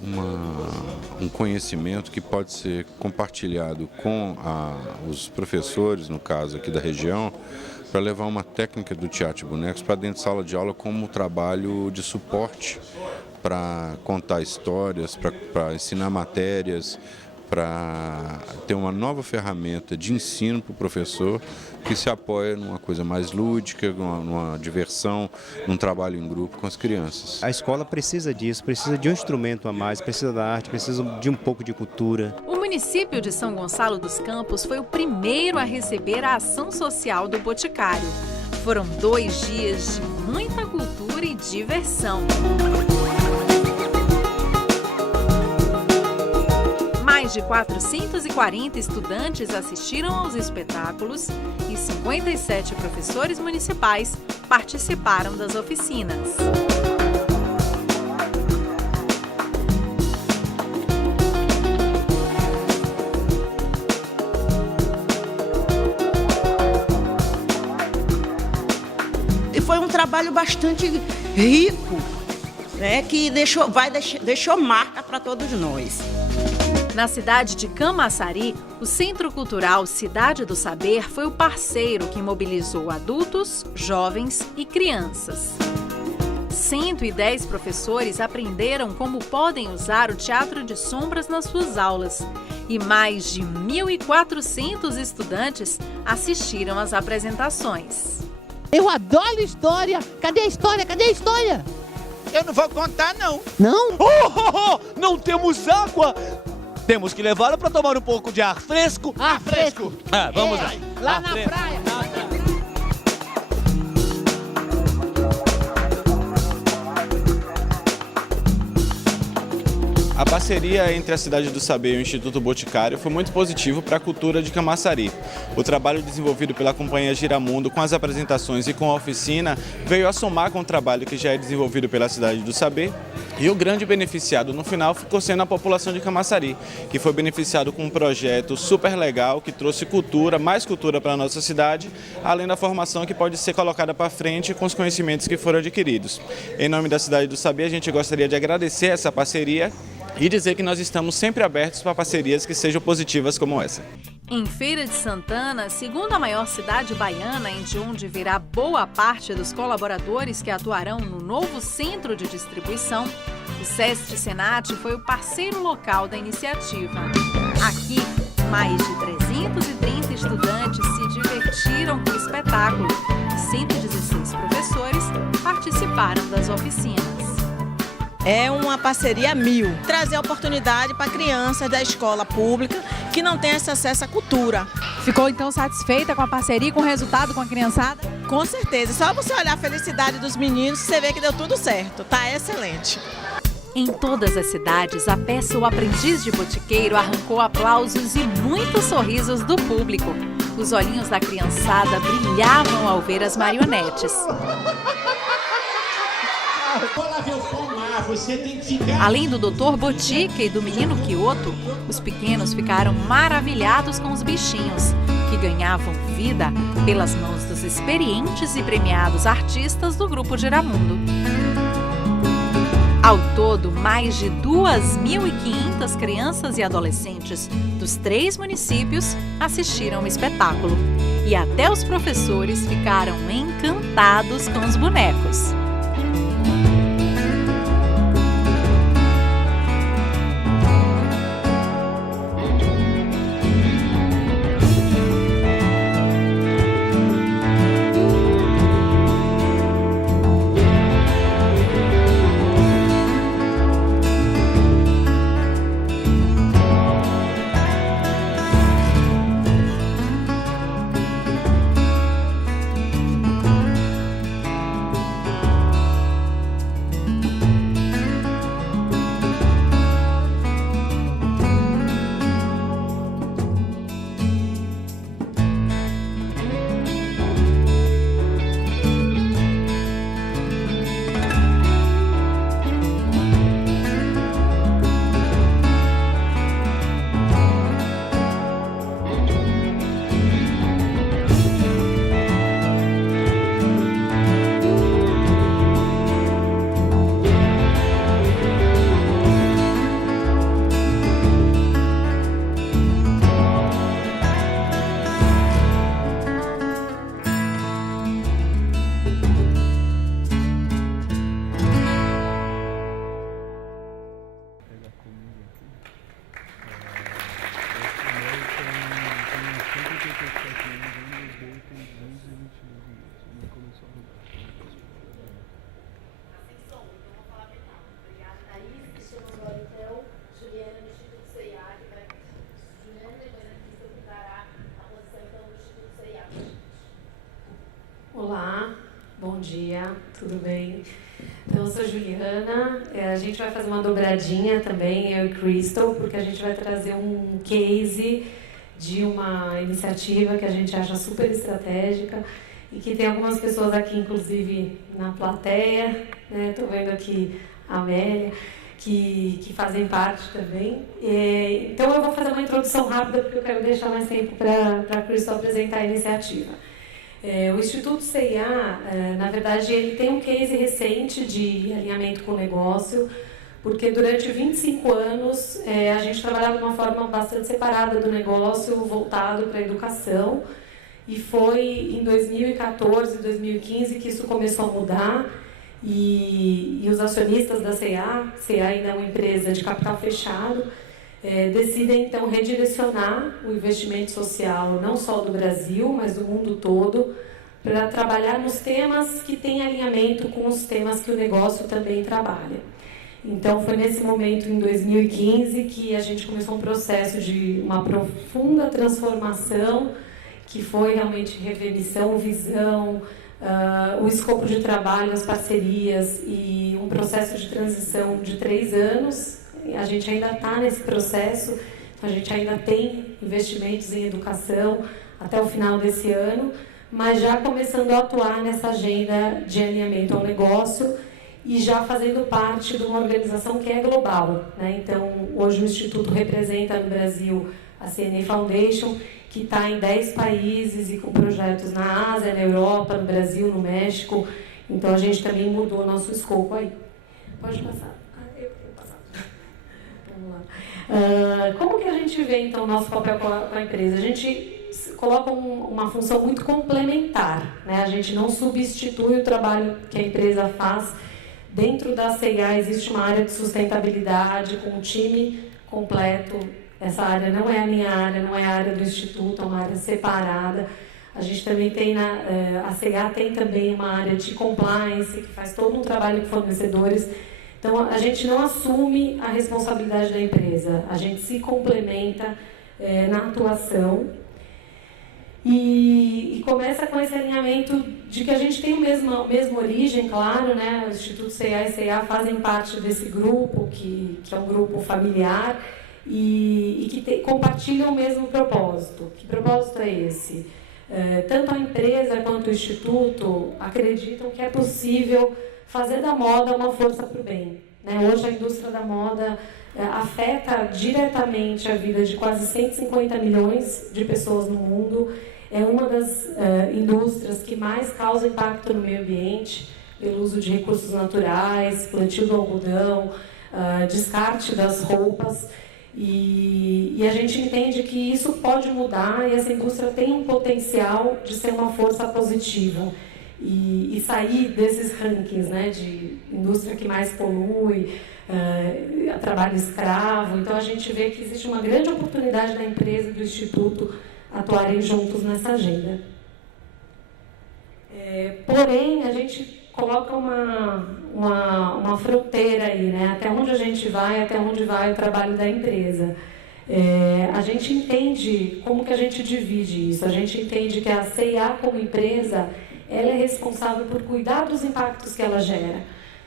um conhecimento que pode ser compartilhado com os professores, no caso aqui da região, para levar uma técnica do teatro de bonecos para dentro de sala de aula como trabalho de suporte para contar histórias, para ensinar matérias, para ter uma nova ferramenta de ensino para o professor que se apoia numa coisa mais lúdica, numa diversão, num trabalho em grupo com as crianças. A escola precisa disso, precisa de um instrumento a mais, precisa da arte, precisa de um pouco de cultura. O município de São Gonçalo dos Campos foi o primeiro a receber a ação social do Boticário. Foram 2 dias de muita cultura e diversão. Mais de 440 estudantes assistiram aos espetáculos e 57 professores municipais participaram das oficinas. E foi um trabalho bastante rico, né, que deixou marca para todos nós. Na cidade de Camaçari, o Centro Cultural Cidade do Saber foi o parceiro que mobilizou adultos, jovens e crianças. 110 professores aprenderam como podem usar o teatro de sombras nas suas aulas e mais de 1.400 estudantes assistiram às apresentações. Eu adoro história! Cadê a história? Cadê a história? Eu não vou contar, não. Não? Não temos água! Temos que levá-la para tomar um pouco de ar fresco. Ar fresco! Vamos lá. Lá na praia. A parceria entre a Cidade do Saber e o Instituto Boticário foi muito positivo para a cultura de Camaçari. O trabalho desenvolvido pela Companhia Giramundo com as apresentações e com a oficina veio a somar com o trabalho que já é desenvolvido pela Cidade do Saber, e o grande beneficiado no final ficou sendo a população de Camaçari, que foi beneficiado com um projeto super legal que trouxe cultura, mais cultura para a nossa cidade, além da formação que pode ser colocada para frente com os conhecimentos que foram adquiridos. Em nome da Cidade do Saber, a gente gostaria de agradecer essa parceria e dizer que nós estamos sempre abertos para parcerias que sejam positivas como essa. Em Feira de Santana, segunda maior cidade baiana, de onde virá boa parte dos colaboradores que atuarão no novo centro de distribuição, o SESC Senat foi o parceiro local da iniciativa. Aqui, mais de 330 estudantes se divertiram com o espetáculo e 116 professores participaram das oficinas. É uma parceria 1000. Trazer oportunidade para crianças da escola pública que não têm esse acesso à cultura. Ficou então satisfeita com a parceria e com o resultado com a criançada? Com certeza. Só você olhar a felicidade dos meninos, você vê que deu tudo certo. Tá excelente. Em todas as cidades, a peça O Aprendiz de Botiqueiro arrancou aplausos e muitos sorrisos do público. Os olhinhos da criançada brilhavam ao ver as marionetes. Além do Dr. Botica e do menino Kyoto, os pequenos ficaram maravilhados com os bichinhos, que ganhavam vida pelas mãos dos experientes e premiados artistas do Grupo Giramundo. Ao todo, mais de 2.500 crianças e adolescentes dos 3 municípios assistiram ao espetáculo. E até os professores ficaram encantados com os bonecos. Olá, bom dia, tudo bem? Então, eu sou Juliana, a gente vai fazer uma dobradinha também, eu e Crystal, porque a gente vai trazer um case de uma iniciativa que a gente acha super estratégica e que tem algumas pessoas aqui, inclusive na plateia, né? Estou vendo aqui a Amélia, que fazem parte também. Então, eu vou fazer uma introdução rápida, porque eu quero deixar mais tempo para a Crystal apresentar a iniciativa. O Instituto CIA, na verdade, ele tem um case recente de alinhamento com o negócio, porque durante 25 anos a gente trabalhava de uma forma bastante separada do negócio, voltado para a educação, e foi em 2014, 2015 que isso começou a mudar, e os acionistas da CIA ainda é uma empresa de capital fechado, decidem então redirecionar o investimento social não só do Brasil, mas do mundo todo, para trabalhar nos temas que têm alinhamento com os temas que o negócio também trabalha. Então foi nesse momento, em 2015, que a gente começou um processo de uma profunda transformação, que foi realmente revelação, visão, o escopo de trabalho, as parcerias e um processo de transição de 3 anos. A gente ainda está nesse processo, a gente ainda tem investimentos em educação até o final desse ano, mas já começando a atuar nessa agenda de alinhamento ao negócio e já fazendo parte de uma organização que é global, né? Então, hoje o Instituto representa no Brasil a CNA Foundation, que está em 10 países e com projetos na Ásia, na Europa, no Brasil, no México. Então, a gente também mudou o nosso escopo aí. Pode passar. Como que a gente vê, então, o nosso papel com a empresa? A gente coloca uma função muito complementar, né? A gente não substitui o trabalho que a empresa faz. Dentro da CIA existe uma área de sustentabilidade com um time completo. Essa área não é a minha área, não é a área do Instituto, é uma área separada. A gente também tem, a CIA tem também uma área de compliance, que faz todo um trabalho com fornecedores. Então, a gente não assume a responsabilidade da empresa, a gente se complementa na atuação e começa com esse alinhamento de que a gente tem a mesma origem, claro, né? O Instituto CIA e CIA fazem parte desse grupo, que é um grupo familiar e que compartilham o mesmo propósito. Que propósito é esse? Tanto a empresa quanto o Instituto acreditam que é possível fazer da moda uma força para o bem, né? Hoje a indústria da moda afeta diretamente a vida de quase 150 milhões de pessoas no mundo. É uma das indústrias que mais causa impacto no meio ambiente, pelo uso de recursos naturais, plantio do algodão, descarte das roupas. E a gente entende que isso pode mudar e essa indústria tem um potencial de ser uma força positiva. E sair desses rankings, né, de indústria que mais polui, trabalho escravo. Então, a gente vê que existe uma grande oportunidade da empresa e do Instituto atuarem juntos nessa agenda. Porém, a gente coloca uma fronteira aí, né, até onde a gente vai, até onde vai o trabalho da empresa. A gente entende como que a gente divide isso. A gente entende que a CIA, como empresa, ela é responsável por cuidar dos impactos que ela gera,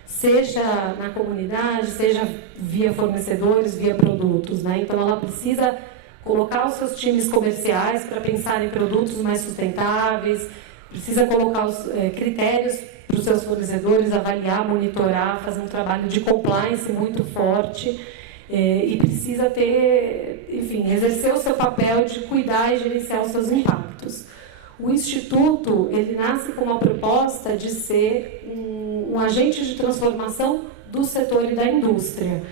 seja na comunidade, seja via fornecedores, via produtos, né? Então, ela precisa colocar os seus times comerciais para pensar em produtos mais sustentáveis, precisa colocar os critérios para os seus fornecedores, avaliar, monitorar, fazer um trabalho de compliance muito forte e precisa ter, enfim, exercer o seu papel de cuidar e gerenciar os seus impactos. O Instituto, ele nasce com uma proposta de ser um agente de transformação do setor e da indústria.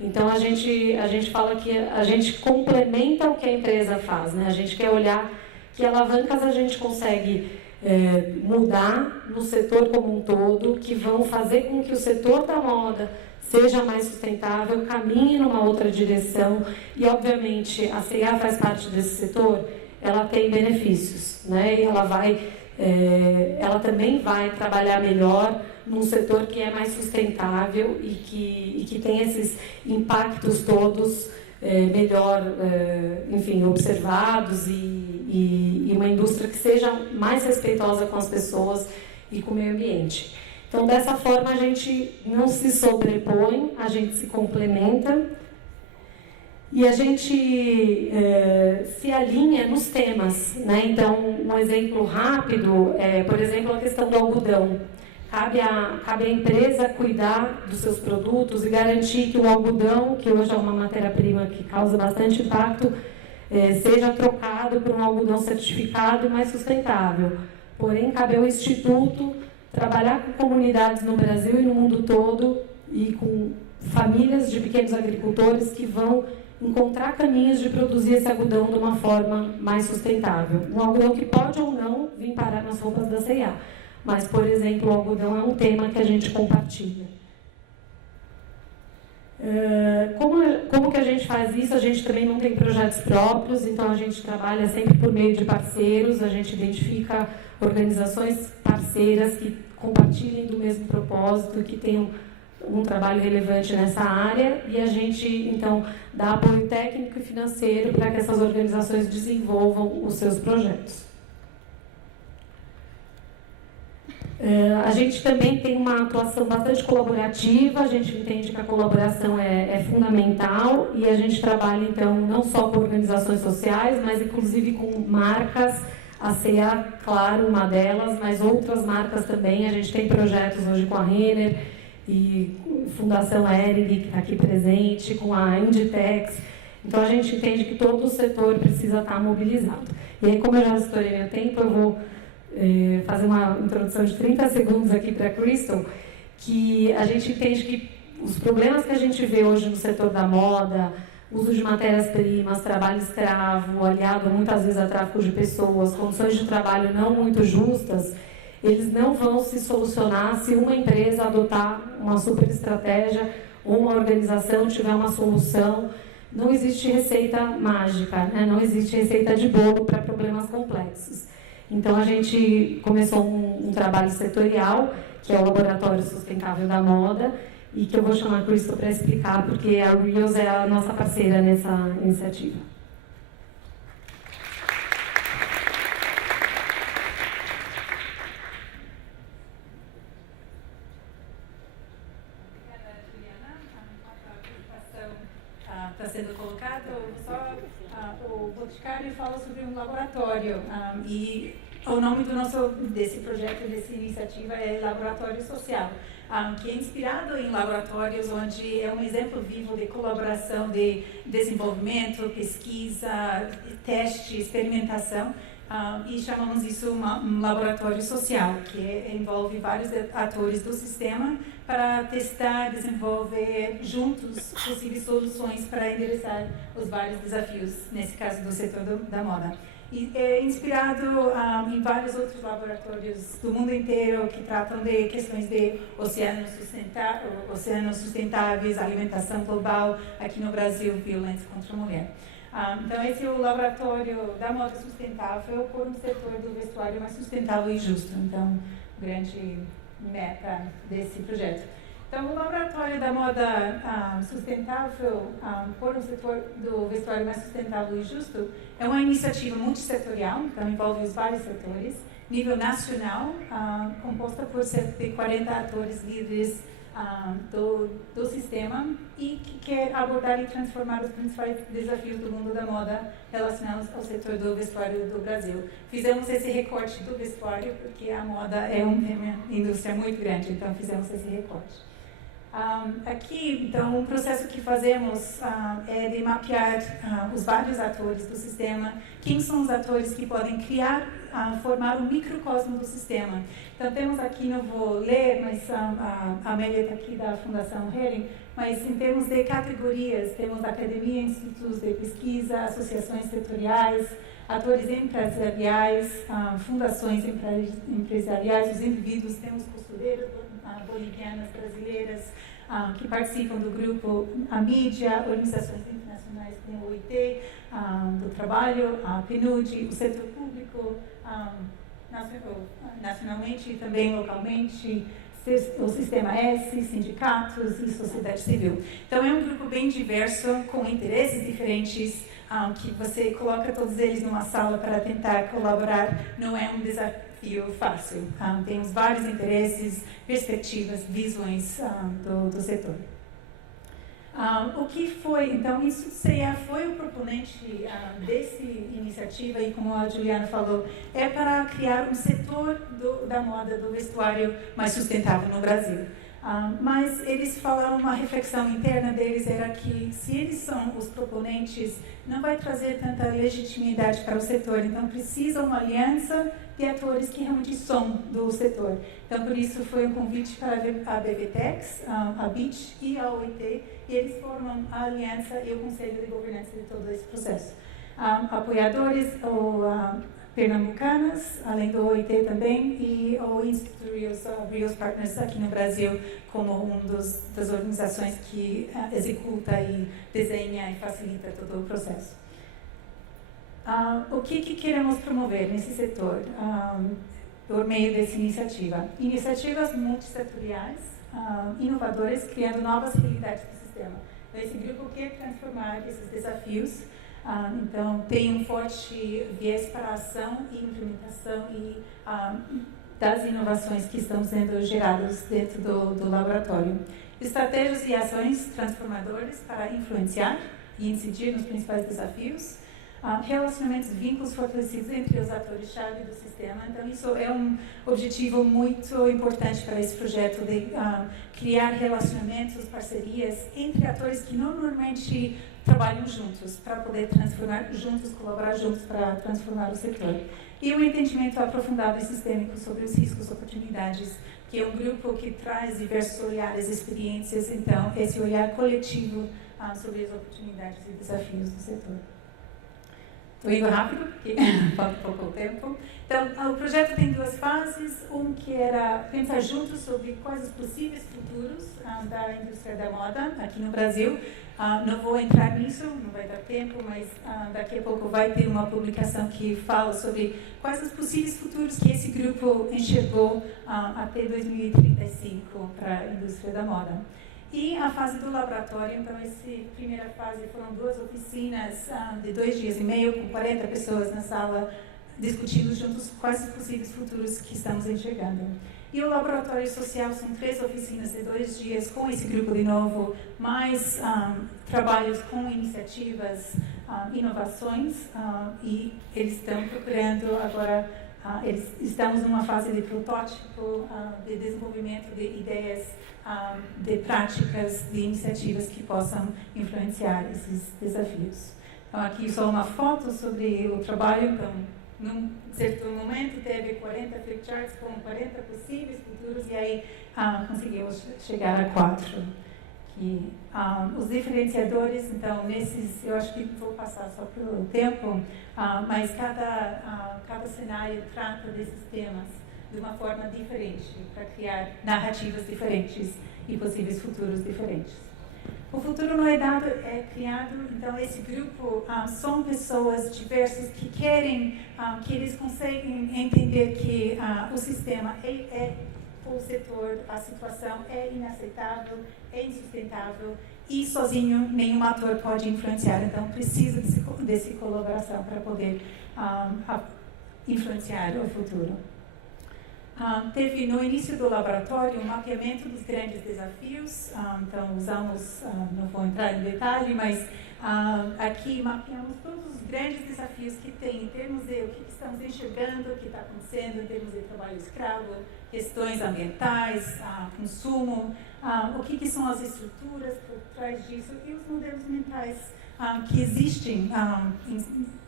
Então, a gente fala que a gente complementa o que a empresa faz, né? A gente quer olhar que alavancas a gente consegue mudar no setor como um todo, que vão fazer com que o setor da moda seja mais sustentável, caminhe numa outra direção. E, obviamente, a CIA faz parte desse setor. ela tem benefícios, né? E ela também vai trabalhar melhor num setor que é mais sustentável e que tem esses impactos todos melhor, enfim, observados e uma indústria que seja mais respeitosa com as pessoas e com o meio ambiente. Então, dessa forma, a gente não se sobrepõe, a gente se complementa e a gente se alinha nos temas, né? Então, um exemplo rápido é, por exemplo, a questão do algodão. Cabe à empresa cuidar dos seus produtos e garantir que o algodão, que hoje é uma matéria-prima que causa bastante impacto, seja trocado por um algodão certificado e mais sustentável. Porém, cabe ao Instituto trabalhar com comunidades no Brasil e no mundo todo e com famílias de pequenos agricultores que vão encontrar caminhos de produzir esse algodão de uma forma mais sustentável. Um algodão que pode ou não vir parar nas roupas da C&A. Mas, por exemplo, o algodão é um tema que a gente compartilha. Como que a gente faz isso? A gente também não tem projetos próprios, então a gente trabalha sempre por meio de parceiros, a gente identifica organizações parceiras que compartilhem do mesmo propósito, que tenham um trabalho relevante nessa área, e a gente, então, dá apoio técnico e financeiro para que essas organizações desenvolvam os seus projetos. A gente também tem uma atuação bastante colaborativa, a gente entende que a colaboração é fundamental e a gente trabalha, então, não só com organizações sociais, mas inclusive com marcas, a C&A, claro, uma delas, mas outras marcas também. A gente tem projetos hoje com a Renner e Fundação Hering, que está aqui presente, com a Inditex. Então, a gente entende que todo o setor precisa estar mobilizado. E aí, como eu já estourei meu tempo, eu vou fazer uma introdução de 30 segundos aqui para a Crystal, que a gente entende que os problemas que a gente vê hoje no setor da moda, uso de matérias-primas, trabalho escravo, aliado muitas vezes a tráfico de pessoas, condições de trabalho não muito justas, eles não vão se solucionar se uma empresa adotar uma super estratégia ou uma organização tiver uma solução. Não existe receita mágica, né? Não existe receita de bolo para problemas complexos. Então, a gente começou um trabalho setorial, que é o Laboratório Sustentável da Moda, e que eu vou chamar a Crystal para explicar, porque a Reels é a nossa parceira nessa iniciativa. Obrigada, Juliana. Enquanto a apresentação está sendo colocada, o Boticário fala sobre um laboratório e o nome desse projeto, dessa iniciativa é Laboratório Social, que é inspirado em laboratórios onde é um exemplo vivo de colaboração, de desenvolvimento, pesquisa, teste, experimentação, e chamamos isso um laboratório social, que envolve vários atores do sistema para testar, desenvolver juntos possíveis soluções para endereçar os vários desafios, nesse caso do setor da moda. E é inspirado em vários outros laboratórios do mundo inteiro que tratam de questões de oceanos sustentáveis, alimentação global, aqui no Brasil, violência contra a mulher. Então, esse é o laboratório da moda sustentável por um setor do vestuário mais sustentável e justo. Então, grande meta desse projeto. Então, o Laboratório da Moda Sustentável por um setor do vestuário mais sustentável e justo é uma iniciativa multissetorial, então envolve os vários setores, nível nacional, composta por cerca de 40 atores líderes do sistema e que quer abordar e transformar os principais desafios do mundo da moda relacionados ao setor do vestuário do Brasil. Fizemos esse recorte do vestuário porque a moda é uma indústria muito grande, então fizemos esse recorte. Aqui, então, o processo que fazemos é de mapear os vários atores do sistema, quem são os atores que podem criar, formar um microcosmo do sistema. Então, temos aqui, não vou ler, mas a Amélia está aqui da Fundação Hering, mas em termos de categorias, temos academia, institutos de pesquisa, associações setoriais, atores empresariais, fundações empresariais, os indivíduos, temos costureiras bolivianas, brasileiras, que participam do grupo, a mídia, organizações internacionais como o OIT, do trabalho, a PNUD, o setor público, nacionalmente e também localmente, o Sistema S, sindicatos e sociedade civil. Então, é um grupo bem diverso, com interesses diferentes, que você coloca todos eles numa sala para tentar colaborar, não é um desafio fácil. Temos vários interesses, perspectivas, visões do setor. O que foi, então, isso CEA foi o proponente dessa iniciativa e, como a Juliana falou, é para criar um setor da moda, do vestuário mais sustentável no Brasil. Mas eles falaram, uma reflexão interna deles era que, se eles são os proponentes, não vai trazer tanta legitimidade para o setor. Então, precisa uma aliança de atores que realmente são do setor. Então, por isso, foi um convite para a BBTEX, a BIT e a OIT, e eles formam a aliança e o conselho de governança de todo esse processo. Apoiadores, Pernambucanas, além do OIT também, e o Instituto Rios Partners aqui no Brasil, como uma das organizações que executa e desenha e facilita todo o processo. O que queremos promover nesse setor, por meio dessa iniciativa? Iniciativas multissetoriais, inovadoras, criando novas realidades do sistema. Então, esse grupo quer transformar esses desafios. Então, tem um forte viés para a ação e implementação das inovações que estão sendo geradas dentro do laboratório. Estratégias e ações transformadoras para influenciar e incidir nos principais desafios. Relacionamentos, vínculos fortalecidos entre os atores-chave do sistema. Então, isso é um objetivo muito importante para esse projeto, de criar relacionamentos, parcerias entre atores que não normalmente trabalham juntos, para poder transformar juntos, colaborar juntos para transformar o setor. E um entendimento aprofundado e sistêmico sobre os riscos e oportunidades, que é um grupo que traz diversos olhares, experiências, então, esse olhar coletivo sobre as oportunidades e desafios do setor. Estou indo rápido, porque falta pouco tempo. Então, o projeto tem duas fases. Um que era pensar juntos sobre quais os possíveis futuros da indústria da moda aqui no Brasil. Não vou entrar nisso, não vai dar tempo, mas daqui a pouco vai ter uma publicação que fala sobre quais os possíveis futuros que esse grupo enxergou até 2035 para a indústria da moda. E a fase do laboratório, então, essa primeira fase foram 2 oficinas de 2 dias e meio, com 40 pessoas na sala, discutindo juntos quais os possíveis futuros que estamos enxergando. E o laboratório social são 3 oficinas de 2 dias com esse grupo de novo, mais trabalhos com iniciativas, inovações, e eles estão procurando agora, estamos numa fase de protótipo, de desenvolvimento de ideias, de práticas, de iniciativas que possam influenciar esses desafios. Então, aqui só uma foto sobre o trabalho. Então, num certo momento, teve 40 flipcharts com 40 possíveis futuros, e aí conseguimos chegar a 4. Os diferenciadores, então, nesses, eu acho que vou passar só pelo tempo, mas cada cenário trata desses temas de uma forma diferente, para criar narrativas diferentes e possíveis futuros diferentes. O futuro não é dado, é criado. Então, esse grupo são pessoas diversas que querem, que eles conseguem entender que o sistema o setor, a situação é inaceitável, é insustentável, e sozinho nenhum ator pode influenciar. Então, precisa dessa colaboração para poder influenciar o futuro. Teve no início do laboratório um mapeamento dos grandes desafios. Então, usamos, não vou entrar em detalhe, mas aqui mapeamos todos os grandes desafios que tem em termos de o que estamos enxergando, o que está acontecendo em termos de trabalho escravo, questões ambientais, consumo, o que são as estruturas por trás disso e os modelos mentais que existem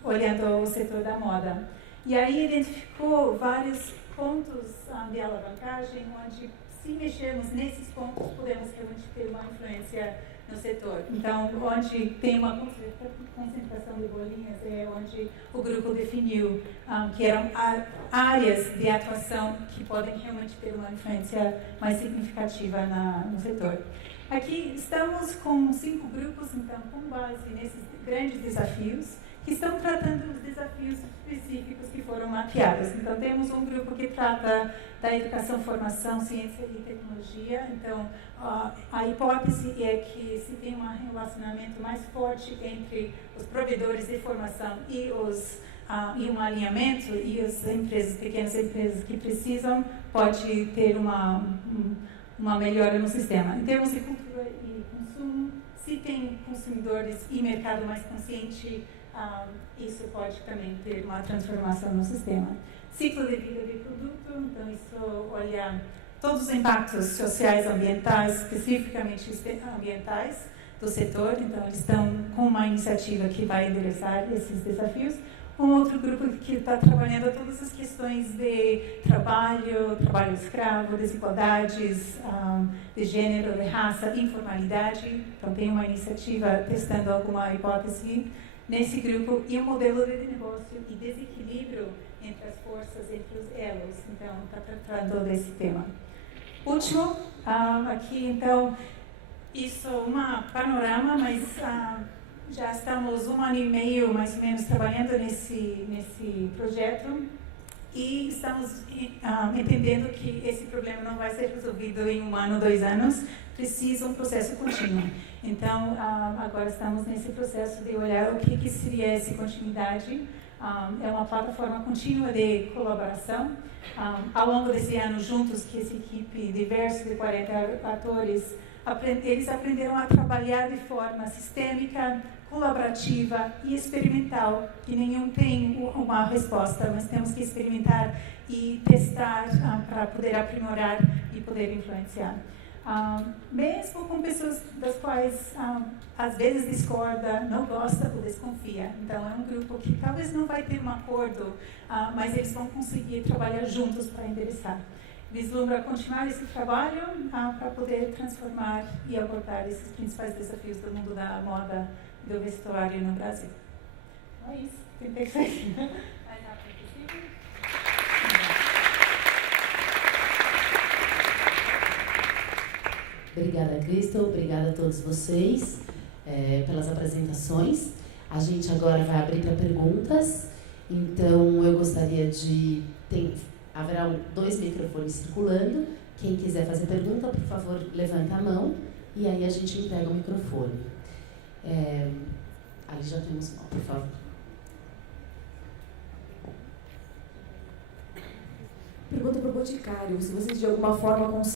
olhando o setor da moda. E aí identificou vários pontos de alavancagem, onde, se mexermos nesses pontos, podemos realmente ter uma influência no setor. Então, onde tem uma concentração de bolinhas, é onde o grupo definiu que eram áreas de atuação que podem realmente ter uma influência mais significativa no setor. Aqui estamos com 5 grupos, então, com base nesses grandes desafios, que estão tratando os desafios específicos que foram mapeados. Então, temos um grupo que trata da educação, formação, ciência e tecnologia. Então, a hipótese é que se tem um relacionamento mais forte entre os provedores de formação e um alinhamento, e as empresas, pequenas empresas que precisam, pode ter uma melhora no sistema. Em termos de cultura e consumo, se tem consumidores e mercado mais consciente, isso pode também ter uma transformação no sistema. Ciclo de vida de produto, então isso olha todos os impactos sociais, ambientais, especificamente ambientais do setor, então eles estão com uma iniciativa que vai endereçar esses desafios. Um outro grupo que está trabalhando todas as questões de trabalho escravo, desigualdades de gênero, de raça, informalidade. Então, tem uma iniciativa testando alguma hipótese nesse grupo, e um modelo de negócio e desequilíbrio entre as forças, entre os elos. Então, está tratando desse tema. Último, aqui, então, isso é um panorama, mas já estamos 1 ano e meio, mais ou menos, trabalhando nesse projeto, e estamos entendendo que esse problema não vai ser resolvido em 1 ano, 2 anos, precisa um processo contínuo. Então, agora estamos nesse processo de olhar o que seria essa continuidade. É uma plataforma contínua de colaboração. Ao longo desse ano, juntos, que essa equipe diversa de 40 atores, eles aprenderam a trabalhar de forma sistêmica, colaborativa e experimental, que nenhum tem uma resposta, mas temos que experimentar e testar para poder aprimorar e poder influenciar. Mesmo com pessoas das quais às vezes discorda, não gosta ou desconfia. Então, é um grupo que talvez não vai ter um acordo, mas eles vão conseguir trabalhar juntos para endereçar. Vislumbra continuar esse trabalho para poder transformar e abordar esses principais desafios do mundo da moda e do vestuário no Brasil. Então, é isso. Tentei sair mais rápido possível. Obrigada, Crystal. Obrigada a todos vocês pelas apresentações. A gente agora vai abrir para perguntas. Então, eu gostaria de... Haverá 2 microfones circulando. Quem quiser fazer pergunta, por favor, levanta a mão e aí a gente entrega o microfone. Ali já temos... Por favor. Pergunta para o Boticário, se vocês de alguma forma conseguem...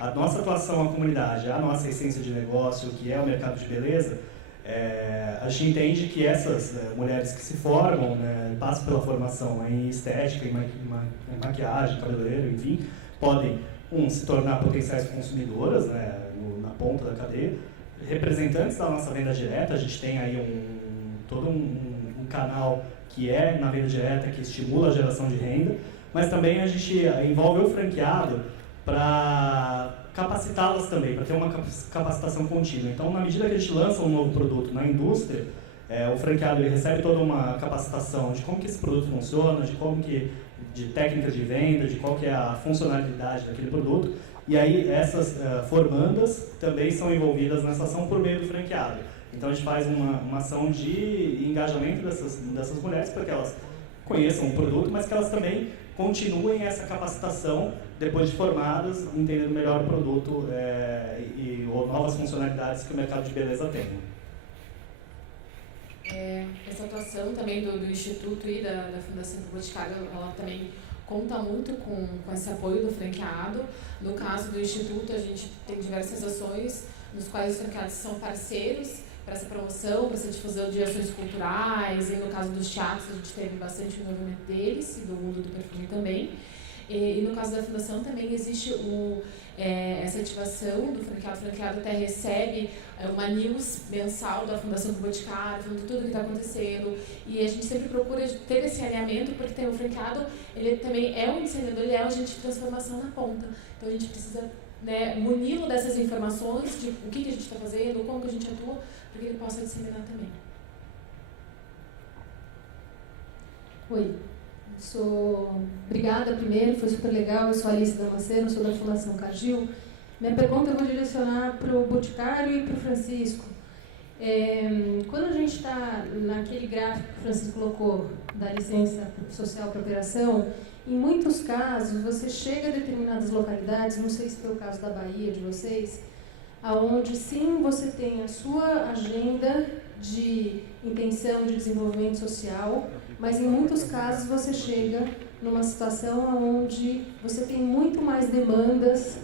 A nossa atuação à comunidade, a nossa essência de negócio, que é o mercado de beleza, a gente entende que essas mulheres que se formam, passam pela formação em estética, em maquiagem, cabeleireiro, enfim, podem, se tornar potenciais consumidoras, na ponta da cadeia, representantes da nossa venda direta. A gente tem aí todo um canal que é na venda direta, que estimula a geração de renda, mas também a gente envolve o franqueado para capacitá-las também, para ter uma capacitação contínua. Então, na medida que a gente lança um novo produto na indústria, o franqueado ele recebe toda uma capacitação de como que esse produto funciona, de técnicas de venda, de qual que é a funcionalidade daquele produto. E aí essas formandas também são envolvidas nessa ação por meio do franqueado. Então, a gente faz uma ação de engajamento dessas mulheres para que elas conheçam o produto, mas que elas também continuem essa capacitação depois de formadas, entendendo melhor o produto ou novas funcionalidades que o mercado de beleza tem. Essa atuação também do Instituto e da Fundação Boticário, ela também conta muito com esse apoio do franqueado. No caso do Instituto, a gente tem diversas ações nos quais os franqueados são parceiros essa promoção, para essa difusão de ações culturais, e no caso dos teatros a gente teve bastante envolvimento deles, e do mundo do perfume também. E no caso da Fundação também existe essa ativação do franqueado. O franqueado até recebe uma news mensal da Fundação do Boticário, falando tudo o que está acontecendo. E a gente sempre procura ter esse alinhamento, porque tem o franqueado, ele também é um disseminador, ele é um agente de transformação na ponta. Então a gente precisa, né, muni-lo dessas informações, de o que a gente está fazendo, como que a gente atua, para que ele possa disseminar também. Oi. Obrigada primeiro, foi super legal. Eu sou a Alice Damasceno, sou da Fundação Cargill. Minha pergunta eu vou direcionar para o Boticário e para o Francisco. Quando a gente está naquele gráfico que o Francisco colocou da licença social para operação, em muitos casos você chega a determinadas localidades, não sei se foi o caso da Bahia de vocês, aonde sim você tem a sua agenda de intenção de desenvolvimento social, mas em muitos casos você chega numa situação onde você tem muito mais demandas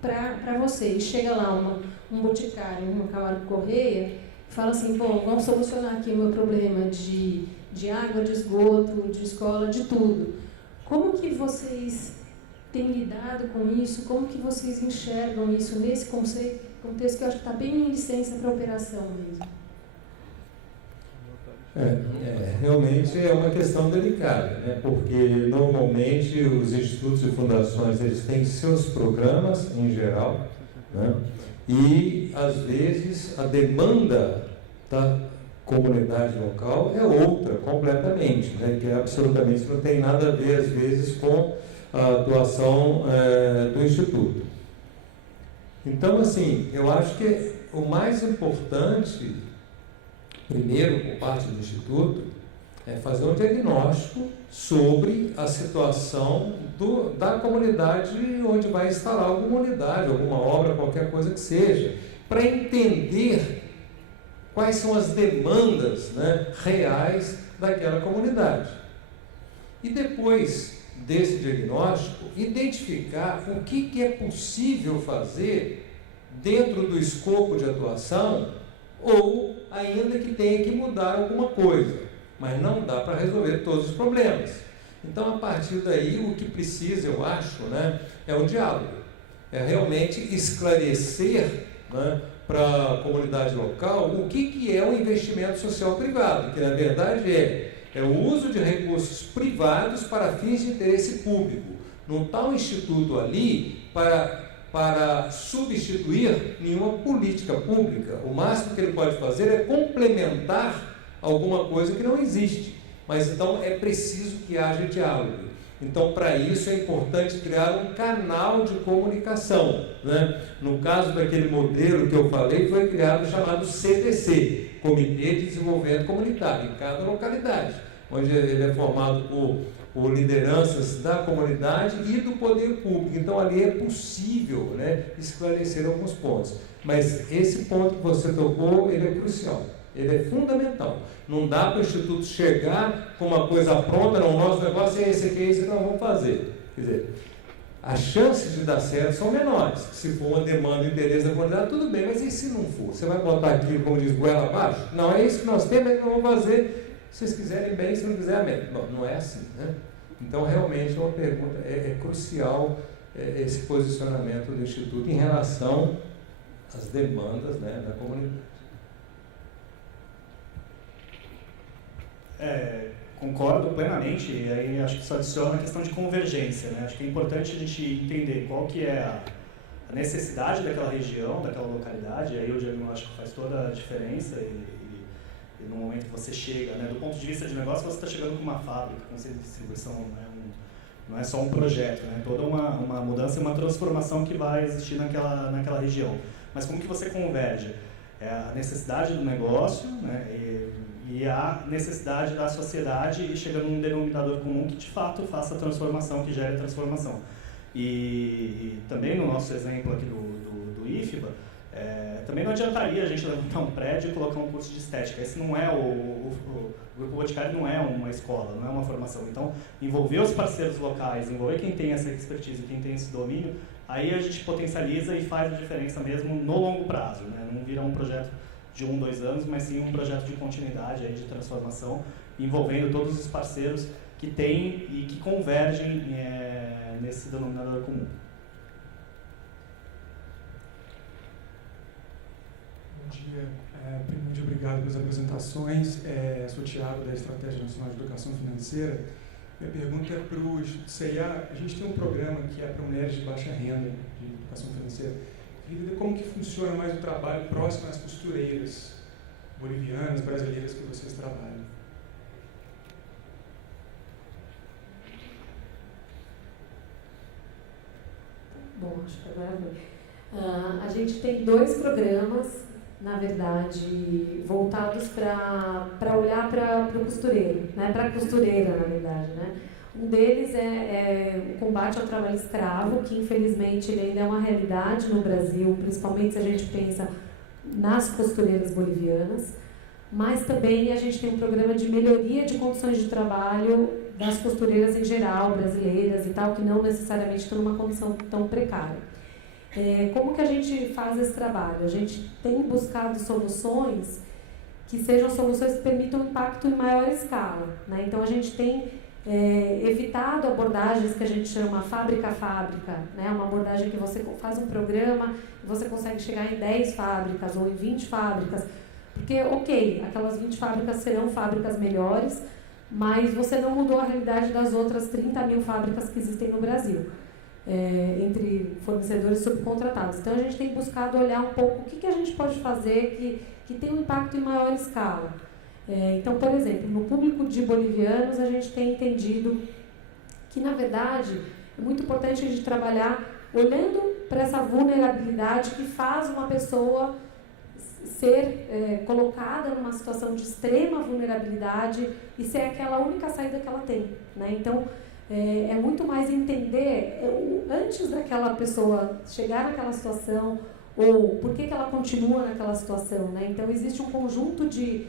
para você. E chega lá um boticário, um Camargo Correia, e fala assim, bom, vamos solucionar aqui o meu problema de água, de esgoto, de escola, de tudo. Como que vocês têm lidado com isso? Como que vocês enxergam isso nesse contexto que eu acho que está bem em licença para operação mesmo? Realmente é uma questão delicada, né? Porque normalmente os institutos e fundações eles têm seus programas em geral, né? E às vezes a demanda da comunidade local é outra completamente, né? Que absolutamente não tem nada a ver às vezes com a atuação do instituto. Então, assim, eu acho que o mais importante, primeiro, por parte do Instituto, é fazer um diagnóstico sobre a situação da comunidade onde vai instalar alguma unidade, alguma obra, qualquer coisa que seja, para entender quais são as demandas, né, reais daquela comunidade. E depois desse diagnóstico, identificar o que é possível fazer dentro do escopo de atuação ou ainda que tenha que mudar alguma coisa, mas não dá para resolver todos os problemas. Então, a partir daí, o que precisa, eu acho, né, é um diálogo, é realmente esclarecer, né, para a comunidade local o que é o investimento social privado, que na verdade é o uso de recursos privados para fins de interesse público. Não está um instituto ali para substituir nenhuma política pública. O máximo que ele pode fazer é complementar alguma coisa que não existe. Mas então é preciso que haja diálogo. Então, para isso é importante criar um canal de comunicação, né? No caso daquele modelo que eu falei, foi criado o chamado CDC, Comitê de Desenvolvimento Comunitário, em cada localidade, onde ele é formado por lideranças da comunidade e do poder público. Então, ali é possível, né, esclarecer alguns pontos. Mas esse ponto que você tocou, ele é crucial. Ele é fundamental. Não dá para o Instituto chegar com uma coisa pronta, não, o nosso negócio é esse aqui, é esse que nós vamos fazer. Quer dizer, as chances de dar certo são menores. Se for uma demanda e interesse da comunidade, tudo bem, mas e se não for? Você vai botar aquilo, como diz, goela abaixo? Não, é isso que nós temos, é que nós vamos fazer. Se vocês quiserem bem, se não quiserem, amém. Não é assim, né? Então, realmente, é uma pergunta, é crucial esse posicionamento do Instituto em relação às demandas, né, da comunidade. Concordo plenamente, e aí acho que isso adiciona a questão de convergência, né? Acho que é importante a gente entender qual que é a necessidade daquela região, daquela localidade, e aí o diagnóstico faz toda a diferença e no momento que você chega, né, do ponto de vista de negócio, você está chegando com uma fábrica, com centro de distribuição, não é só um projeto, né? Toda uma mudança e uma transformação que vai existir naquela região. Mas como que você converge? É a necessidade do negócio, né, e a necessidade da sociedade e chega num denominador comum que de fato faça a transformação, que gere a transformação. E também no nosso exemplo aqui do IFBA, também não adiantaria a gente levantar um prédio e colocar um curso de estética. Esse não é o Grupo Boticário não é uma escola, não é uma formação. Então, envolver os parceiros locais, envolver quem tem essa expertise, quem tem esse domínio, aí a gente potencializa e faz a diferença mesmo no longo prazo, né? Não vira um projeto de 1, 2 anos, mas sim um projeto de continuidade, aí, de transformação, envolvendo todos os parceiros que têm e que convergem nesse denominador comum. Bom dia. Primeiramente, obrigado pelas apresentações. Sou o Thiago, da Estratégia Nacional de Educação Financeira. Minha pergunta é para o Instituto CIA. A gente tem um programa que é para mulheres de baixa renda, de educação financeira. Queria entender como que funciona mais o trabalho próximo às costureiras bolivianas, brasileiras que vocês trabalham. Bom, acho que agora foi. A gente tem 2 programas, na verdade, voltados para olhar para o costureiro, né? Para a costureira, na verdade, né? Um deles é o combate ao trabalho escravo, que infelizmente ele ainda é uma realidade no Brasil, principalmente se a gente pensa nas costureiras bolivianas, mas também a gente tem um programa de melhoria de condições de trabalho das costureiras em geral, brasileiras e tal, que não necessariamente estão numa condição tão precária. Como que a gente faz esse trabalho? A gente tem buscado soluções que sejam soluções que permitam um impacto em maior escala, né? Então a gente tem evitado abordagens que a gente chama fábrica-fábrica, né? Uma abordagem que você faz um programa e você consegue chegar em 10 fábricas ou em 20 fábricas, porque, ok, aquelas 20 fábricas serão fábricas melhores, mas você não mudou a realidade das outras 30 mil fábricas que existem no Brasil, entre fornecedores e subcontratados. Então a gente tem buscado olhar um pouco o que a gente pode fazer que tem um impacto em maior escala. Então, por exemplo, no público de bolivianos, a gente tem entendido que, na verdade, é muito importante a gente trabalhar olhando para essa vulnerabilidade que faz uma pessoa ser colocada numa situação de extrema vulnerabilidade e ser aquela única saída que ela tem, né? Então, é muito mais entender, antes daquela pessoa chegar naquela situação, ou por que ela continua naquela situação, né? Então, existe um conjunto de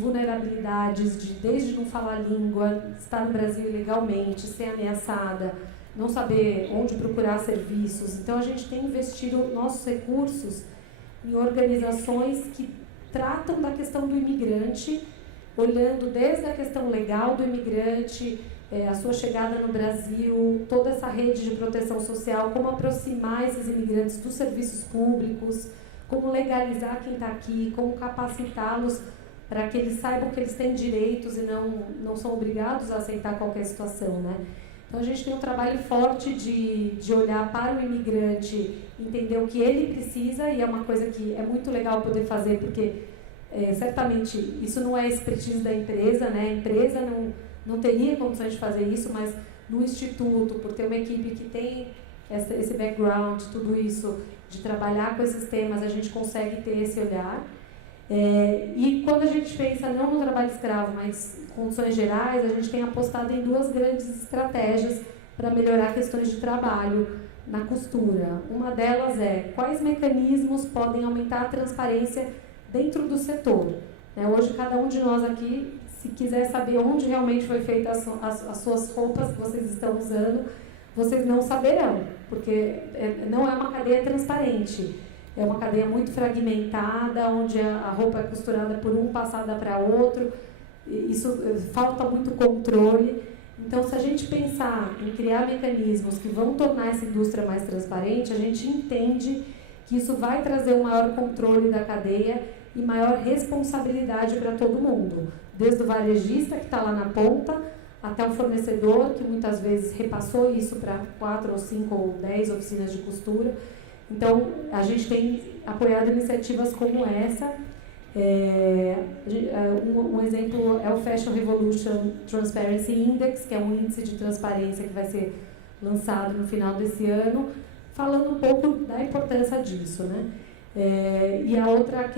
vulnerabilidades, desde não falar a língua, estar no Brasil ilegalmente, ser ameaçada, não saber onde procurar serviços. Então, a gente tem investido nossos recursos em organizações que tratam da questão do imigrante, olhando desde a questão legal do imigrante, a sua chegada no Brasil, toda essa rede de proteção social, como aproximar esses imigrantes dos serviços públicos, como legalizar quem está aqui, como capacitá-los para que eles saibam que eles têm direitos e não são obrigados a aceitar qualquer situação, né? Então, a gente tem um trabalho forte de olhar para o imigrante, entender o que ele precisa, e é uma coisa que é muito legal poder fazer, porque certamente isso não é expertise da empresa, né? A empresa não teria condições de fazer isso, mas no Instituto, por ter uma equipe que tem esse background, tudo isso, de trabalhar com esses temas, a gente consegue ter esse olhar. E quando a gente pensa não no trabalho escravo, mas em condições gerais, a gente tem apostado em 2 grandes estratégias para melhorar questões de trabalho na costura. Uma delas é quais mecanismos podem aumentar a transparência dentro do setor. Hoje, cada um de nós aqui, se quiser saber onde realmente foi feita as suas roupas que vocês estão usando, vocês não saberão, porque não é uma cadeia transparente. É uma cadeia muito fragmentada, onde a roupa é costurada por um, passada para outro. Isso falta muito controle. Então, se a gente pensar em criar mecanismos que vão tornar essa indústria mais transparente, a gente entende que isso vai trazer um maior controle da cadeia e maior responsabilidade para todo mundo. Desde o varejista, que está lá na ponta, até o fornecedor, que muitas vezes repassou isso para 4 ou 5 ou 10 oficinas de costura. Então, a gente tem apoiado iniciativas como essa. Um exemplo é o Fashion Revolution Transparency Index, que é um índice de transparência que vai ser lançado no final desse ano, falando um pouco da importância disso, né? E a outra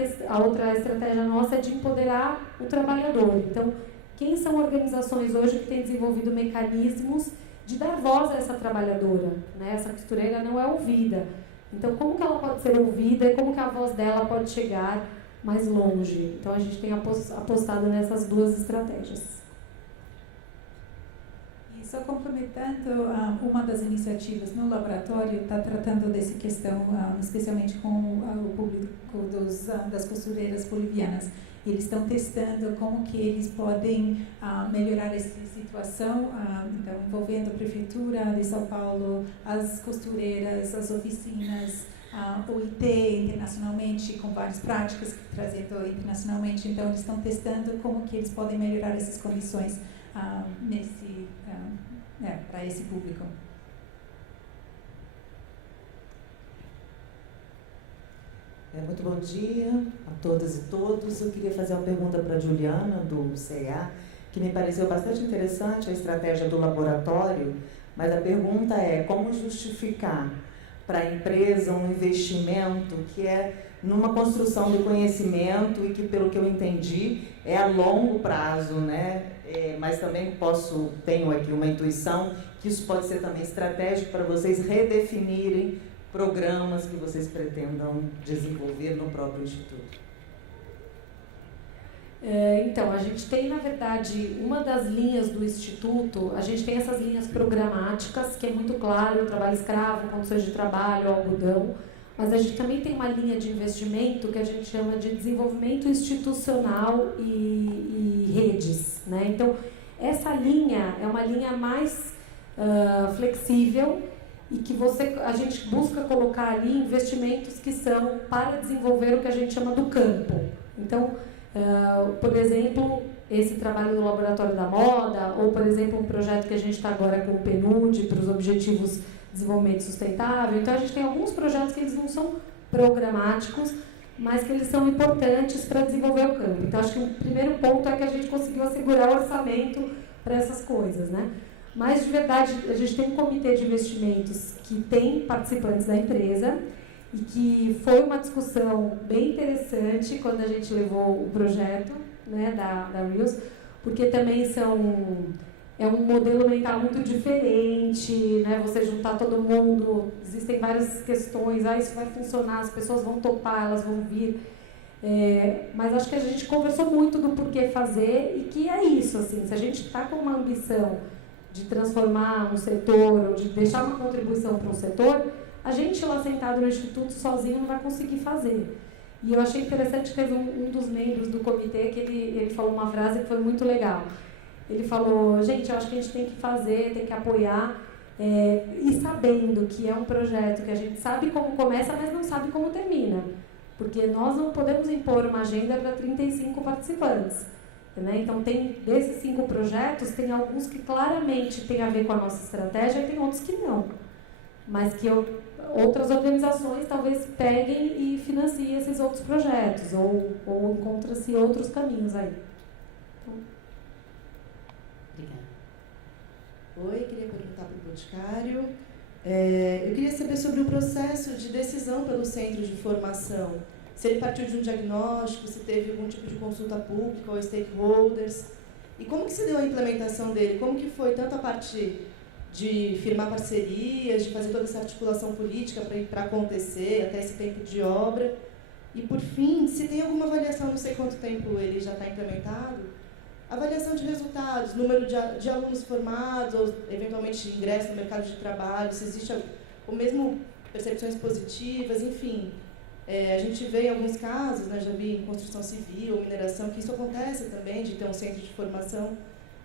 estratégia nossa é de empoderar o trabalhador. Então, quem são organizações hoje que têm desenvolvido mecanismos de dar voz a essa trabalhadora, né? Essa costureira não é ouvida. Então, como que ela pode ser ouvida e como que a voz dela pode chegar mais longe? Então, a gente tem apostado nessas 2 estratégias. Isso. Só complementando, uma das iniciativas no laboratório está tratando dessa questão, especialmente com o público das costureiras bolivianas. Eles estão testando como que eles podem melhorar essa situação, então envolvendo a Prefeitura de São Paulo, as costureiras, as oficinas, o IT internacionalmente, com várias práticas trazendo internacionalmente. Então eles estão testando como que eles podem melhorar essas condições para esse público. Muito bom dia a todas e todos. Eu queria fazer uma pergunta para a Juliana, do CEA, que me pareceu bastante interessante a estratégia do laboratório, mas a pergunta é como justificar para a empresa um investimento que é numa construção do conhecimento e que, pelo que eu entendi, é a longo prazo, né? Mas também tenho aqui uma intuição que isso pode ser também estratégico para vocês redefinirem programas que vocês pretendam desenvolver no próprio Instituto. Então, a gente tem, na verdade, uma das linhas do Instituto, a gente tem essas linhas programáticas, que é muito claro, trabalho escravo, condições de trabalho, algodão, mas a gente também tem uma linha de investimento que a gente chama de desenvolvimento institucional e redes, né? Então, essa linha é uma linha mais flexível e que a gente busca colocar ali investimentos que são para desenvolver o que a gente chama do campo. Então, por exemplo, esse trabalho do Laboratório da Moda, ou, por exemplo, um projeto que a gente está agora com o PNUD para os Objetivos de Desenvolvimento Sustentável. Então, a gente tem alguns projetos que eles não são programáticos, mas que eles são importantes para desenvolver o campo. Então, acho que o primeiro ponto é que a gente conseguiu assegurar o orçamento para essas coisas, né? Mas, de verdade, a gente tem um comitê de investimentos que tem participantes da empresa e que foi uma discussão bem interessante quando a gente levou o projeto, né, da Reels, porque também é um modelo mental muito diferente, né? Você juntar todo mundo, existem várias questões, isso vai funcionar, as pessoas vão topar, elas vão vir. Mas acho que a gente conversou muito do porquê fazer e que é isso, assim, se a gente está com uma ambição de transformar um setor ou de deixar uma contribuição para um setor, a gente lá sentado no Instituto sozinho não vai conseguir fazer. E eu achei interessante que teve um dos membros do comitê que ele falou uma frase que foi muito legal. Ele falou, gente, eu acho que a gente tem que fazer, tem que apoiar, e sabendo que é um projeto que a gente sabe como começa, mas não sabe como termina. Porque nós não podemos impor uma agenda para 35 participantes. Né? Então, desses 5 projetos, tem alguns que claramente têm a ver com a nossa estratégia e tem outros que não. Mas que outras organizações talvez peguem e financiem esses outros projetos, ou encontra-se outros caminhos aí. Então... Oi, queria perguntar para o Boticário. Eu queria saber sobre o processo de decisão pelo centro de formação. Se ele partiu de um diagnóstico, se teve algum tipo de consulta pública ou stakeholders. E como que se deu a implementação dele? Como que foi tanto a parte de firmar parcerias, de fazer toda essa articulação política para acontecer, até esse tempo de obra. E, por fim, se tem alguma avaliação, não sei quanto tempo ele já está implementado, avaliação de resultados, número de alunos formados, ou eventualmente ingresso no mercado de trabalho, se existe o mesmo percepções positivas, enfim. A gente vê em alguns casos, né, já vi em construção civil, mineração, que isso acontece também, de ter um centro de formação.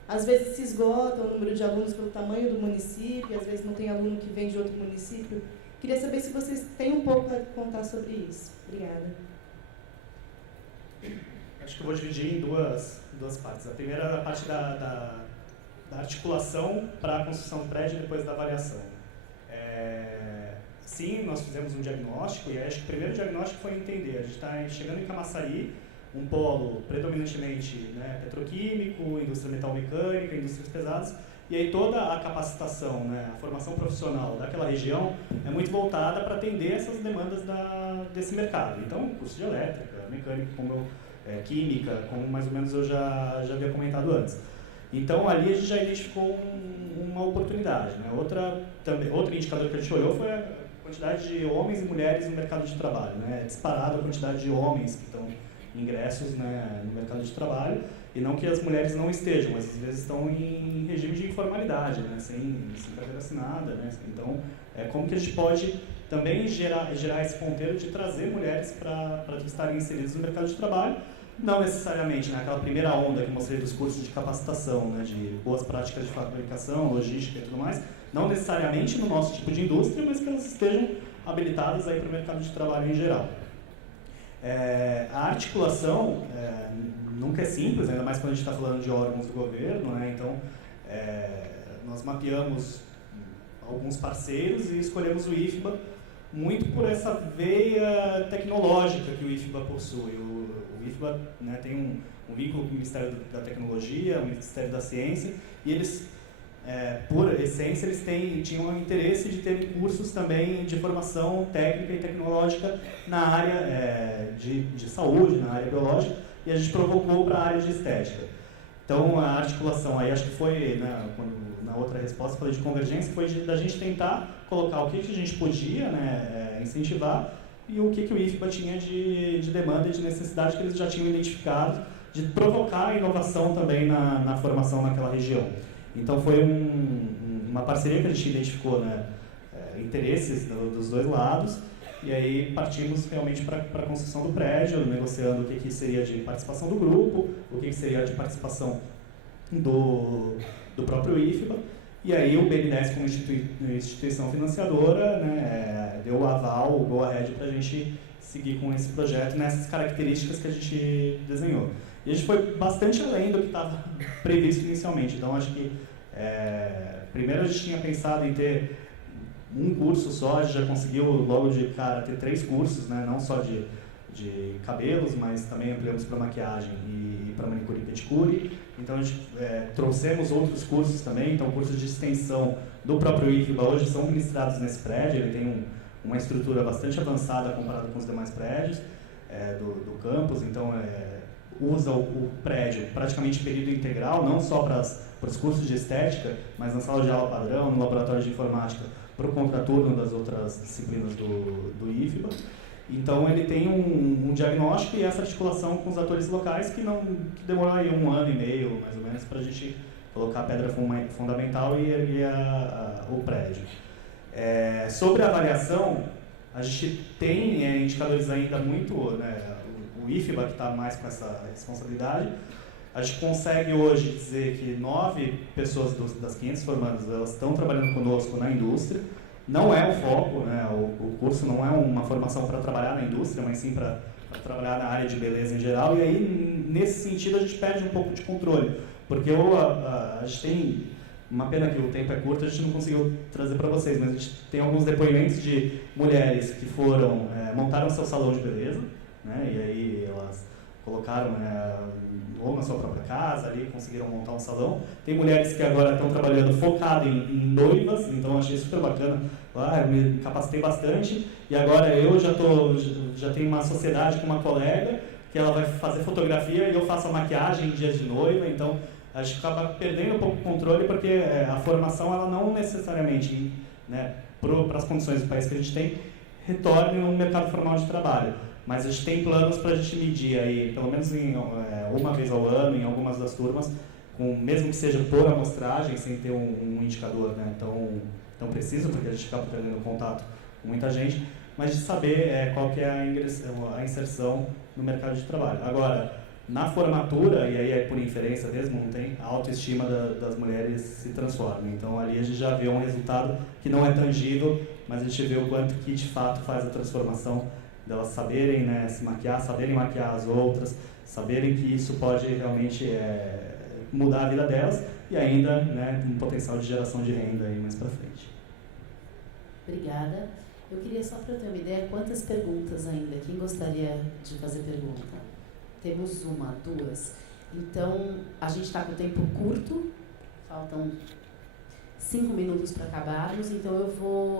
Às vezes se esgota o número de alunos pelo tamanho do município, às vezes não tem aluno que vem de outro município. Queria saber se vocês têm um pouco a contar sobre isso. Obrigada. Acho que eu vou dividir em duas partes. A primeira é a parte da articulação para a construção do prédio e depois da avaliação. Sim, nós fizemos um diagnóstico e acho que o primeiro diagnóstico foi entender. A gente está chegando em Camaçari, um polo predominantemente, né, petroquímico, indústria metalmecânica, indústrias pesadas, e aí toda a capacitação, né, a formação profissional daquela região é muito voltada para atender essas demandas desse mercado. Então, curso de elétrica, mecânica, química, como mais ou menos eu já havia comentado antes. Então, ali a gente já identificou uma oportunidade. Né? Outro indicador que a gente olhou foi a quantidade de homens e mulheres no mercado de trabalho. Né? É disparada a quantidade de homens que estão ingressos, né, no mercado de trabalho. E não que as mulheres não estejam, mas às vezes estão em regime de informalidade, né, sem carteira assinada. Né? Então, como que a gente pode também gerar esse ponteiro de trazer mulheres para estarem inseridas no mercado de trabalho, não necessariamente naquela primeira onda que eu mostrei dos cursos de capacitação, né, de boas práticas de fabricação, logística e tudo mais, não necessariamente no nosso tipo de indústria, mas que elas estejam habilitadas aí para o mercado de trabalho em geral. A articulação nunca é simples, ainda mais quando a gente está falando de órgãos do governo, né? Então, nós mapeamos alguns parceiros e escolhemos o IFBA muito por essa veia tecnológica que o IFBA possui. O IFBA, né, tem um vínculo com o Ministério da Tecnologia, o Ministério da Ciência, e eles, por essência, tinham o interesse de ter cursos também de formação técnica e tecnológica na área de saúde, na área biológica, e a gente provocou para a área de estética. Então, a articulação aí, acho que foi, né, na outra resposta, falei de convergência, foi da gente tentar colocar o que a gente podia, né, incentivar e o que o IFBA tinha de demanda e de necessidade que eles já tinham identificado, de provocar a inovação também na formação naquela região. Então, foi uma parceria que a gente identificou, né, interesses dos dois lados, e aí partimos realmente para a construção do prédio, negociando o que seria de participação do grupo, o que seria de participação do próprio IFBA, e aí o BNDES, como instituição financiadora, né, deu o aval, o go-ahead para a gente seguir com esse projeto nessas características que a gente desenhou. E a gente foi bastante além do que estava previsto inicialmente, então acho que primeiro a gente tinha pensado em ter um curso só, a gente já conseguiu logo de cara ter 3 cursos, né, não só de cabelos, mas também ampliamos para maquiagem e para manicure e pedicure. Então a gente trouxemos outros cursos também, então cursos de extensão do próprio IFBA hoje são ministrados nesse prédio, ele tem uma estrutura bastante avançada comparado com os demais prédios do campus, então usa o prédio praticamente período integral, não só para os cursos de estética, mas na sala de aula padrão, no laboratório de informática, para o contraturno das outras disciplinas do IFBA. Então ele tem um diagnóstico e essa articulação com os atores locais que demorou aí 1 ano e meio, mais ou menos, para a gente colocar a pedra fundamental e erguer o prédio. Sobre a avaliação, a gente tem indicadores ainda muito, né, o IFBA que está mais com essa responsabilidade, a gente consegue hoje dizer que 9 pessoas das 500 formandas, elas estão trabalhando conosco na indústria. Não é o foco, né? O curso não é uma formação para trabalhar na indústria, mas sim para trabalhar na área de beleza em geral. E aí, nesse sentido, a gente perde um pouco de controle, porque a gente tem, uma pena que o tempo é curto, a gente não conseguiu trazer para vocês, mas a gente tem alguns depoimentos de mulheres que montaram seu salão de beleza, né? E aí elas colocaram ou na sua própria casa, ali conseguiram montar um salão. Tem mulheres que agora estão trabalhando focado em noivas, então achei super bacana. Eu me capacitei bastante e agora eu já tenho uma sociedade com uma colega que ela vai fazer fotografia e eu faço a maquiagem em dias de noiva, então a gente acaba perdendo um pouco o controle porque a formação ela não necessariamente, né, para as condições do país que a gente tem, retorne no mercado formal de trabalho. Mas a gente tem planos para a gente medir aí, pelo menos uma vez ao ano, em algumas das turmas, mesmo que seja por amostragem, sem ter um indicador, né, tão preciso, porque a gente acaba tendo contato com muita gente, mas de saber qual que é a inserção no mercado de trabalho. Agora, na formatura, e aí é por inferência mesmo, não tem, a autoestima das mulheres se transforma. Então ali a gente já vê um resultado que não é tangível, mas a gente vê o quanto que de fato faz a transformação delas saberem, né, se maquiar, saberem maquiar as outras, saberem que isso pode realmente mudar a vida delas e ainda, né, um potencial de geração de renda aí mais para frente. Obrigada. Eu queria só para ter uma ideia, quantas perguntas ainda? Quem gostaria de fazer pergunta? Temos 1, 2. Então, a gente está com o tempo curto, faltam 5 minutos para acabarmos, então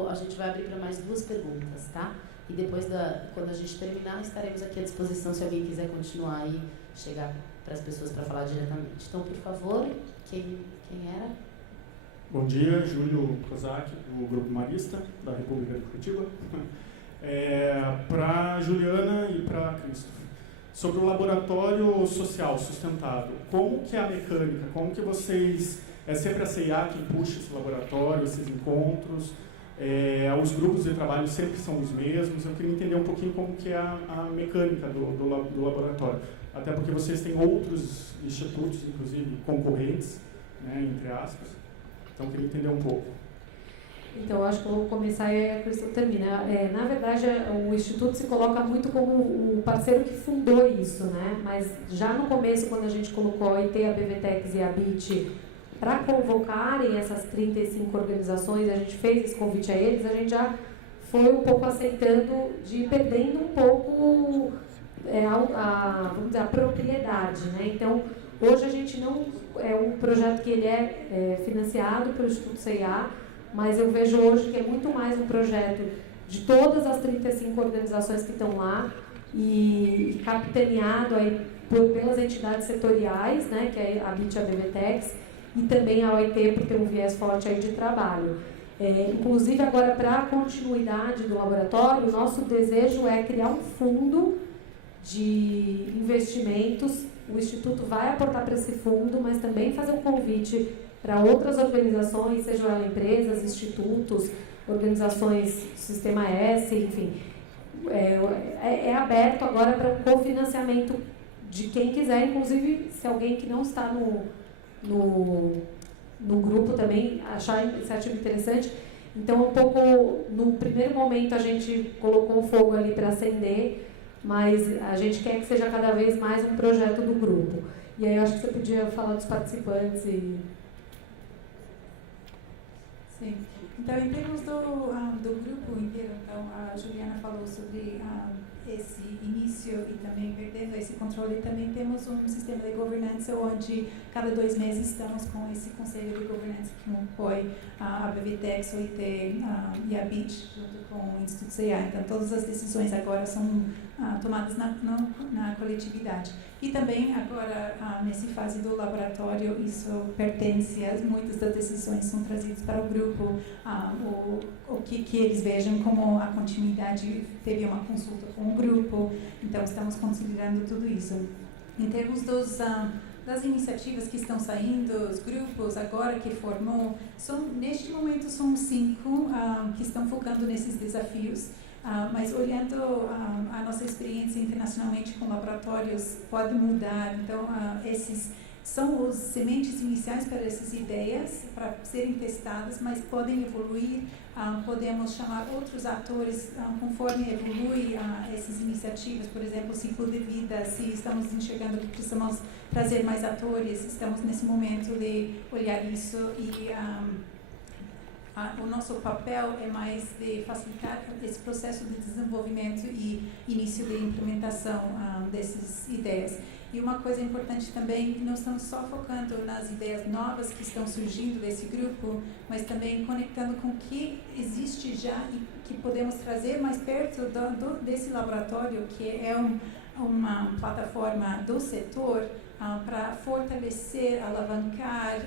a gente vai abrir para mais 2 perguntas, tá? E depois, quando a gente terminar, estaremos aqui à disposição se alguém quiser continuar e chegar para as pessoas para falar diretamente. Então, por favor, quem era? Bom dia, Júlio Kozak, do Grupo Marista, da República de Curitiba. Para Juliana e para Cristo. Sobre o laboratório social sustentável, como que é a mecânica? Como que vocês... É sempre a CIA que puxa esse laboratório, esses encontros? Os grupos de trabalho sempre são os mesmos? Eu queria entender um pouquinho como que é a mecânica do laboratório. Até porque vocês têm outros institutos, inclusive concorrentes, né, entre aspas. Então, eu queria entender um pouco. Então, eu acho que eu vou começar e a Crystal termina. Na verdade, o Instituto se coloca muito como o parceiro que fundou isso, né? Mas já no começo, quando a gente colocou a OIT, a BVTEX e a BIT para convocarem essas 35 organizações, a gente fez esse convite a eles, a gente já foi um pouco aceitando de ir perdendo um pouco vamos dizer, a propriedade, né? Então, hoje a gente não... É um projeto que ele é financiado pelo Instituto CIA, mas eu vejo hoje que é muito mais um projeto de todas as 35 organizações que estão lá e capitaneado aí pelas entidades setoriais, né, que é a BIT e a BVTEX, e também a OIT, por ter um viés forte aí de trabalho. Inclusive, agora, para a continuidade do laboratório, o nosso desejo é criar um fundo de investimentos. O Instituto vai aportar para esse fundo, mas também fazer um convite para outras organizações, sejam elas empresas, institutos, organizações Sistema S, enfim. É aberto agora para um cofinanciamento de quem quiser, inclusive se alguém que não está no grupo também achar a iniciativa interessante. Então, um pouco, no primeiro momento a gente colocou o fogo ali para acender, mas a gente quer que seja cada vez mais um projeto do grupo. E aí eu acho que você podia falar dos participantes e... Sim. Então, em termos do grupo inteiro, então, a Juliana falou sobre esse início e também perdendo esse controle. Também temos um sistema de governança onde cada 2 meses estamos com esse conselho de governança que compõe a BVTEX, o IT e a BIT, junto com o Instituto CIA. Então, todas as decisões agora são tomadas na coletividade. E também agora, nessa fase do laboratório, isso pertence a muitas das decisões são trazidas para o grupo, o que eles vejam como a continuidade. Teve uma consulta com o grupo, então estamos considerando tudo isso. Em termos das iniciativas que estão saindo, os grupos agora que formou, neste momento são 5 que estão focando nesses desafios. Mas olhando a nossa experiência internacionalmente com laboratórios, pode mudar. Então, esses são os sementes iniciais para essas ideias, para serem testadas, mas podem evoluir. Podemos chamar outros atores conforme evolui essas iniciativas. Por exemplo, o ciclo de vida, se estamos enxergando que precisamos trazer mais atores, estamos nesse momento de olhar isso e... o nosso papel é mais de facilitar esse processo de desenvolvimento e início de implementação dessas ideias. E uma coisa importante também, não estamos só focando nas ideias novas que estão surgindo desse grupo, mas também conectando com o que existe já e que podemos trazer mais perto desse laboratório, que é uma plataforma do setor para fortalecer, alavancar,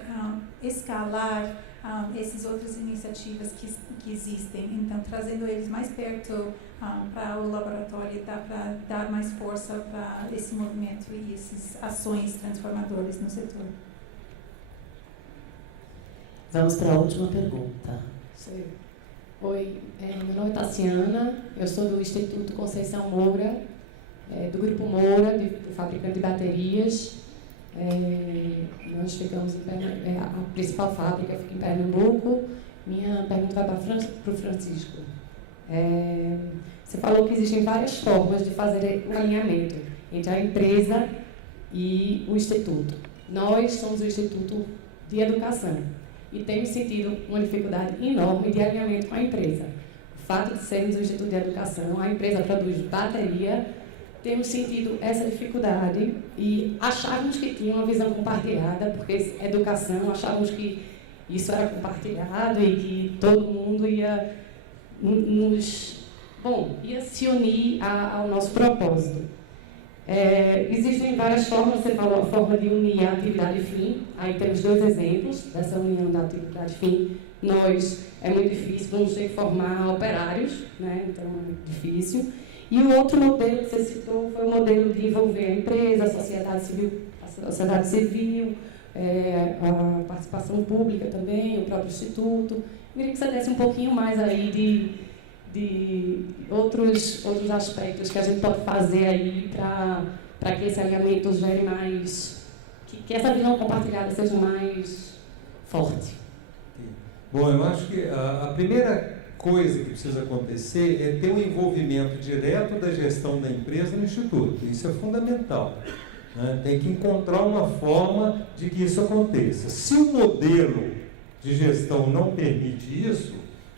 escalar essas outras iniciativas que existem. Então, trazendo eles mais perto para o laboratório, dá para dar mais força para esse movimento e essas ações transformadoras no setor. Vamos para a última pergunta. Oi, meu nome é Tassiana, eu sou do Instituto Conceição Moura, do Grupo Moura, do fabricante de baterias. Nós ficamos a principal fábrica fica em Pernambuco. Minha pergunta vai para o Francisco. Você falou que existem várias formas de fazer o alinhamento entre a empresa e o Instituto. Nós somos o Instituto de Educação e temos sentido uma dificuldade enorme de alinhamento com a empresa. O fato de sermos o Instituto de Educação, a empresa produz bateria, temos sentido essa dificuldade e achávamos que tinha uma visão compartilhada, porque educação, achávamos que isso era compartilhado e que todo mundo ia se unir ao nosso propósito. Existem várias formas, você falou a forma de unir a atividade fim, aí temos 2 exemplos dessa união da atividade fim. É muito difícil, vamos ter que formar operários, né? Então é difícil. E o outro modelo que você citou foi o modelo de envolver a empresa, a sociedade civil, a participação pública também, o próprio Instituto. Eu queria que você desse um pouquinho mais aí de outros aspectos que a gente pode fazer aí para que esse alinhamento gere mais, que essa visão compartilhada seja mais forte. Bom, eu acho que a primeira coisa que precisa acontecer é ter um envolvimento direto da gestão da empresa no Instituto. Isso é fundamental. Né? Tem que encontrar uma forma de que isso aconteça. Se o modelo de gestão não permite isso,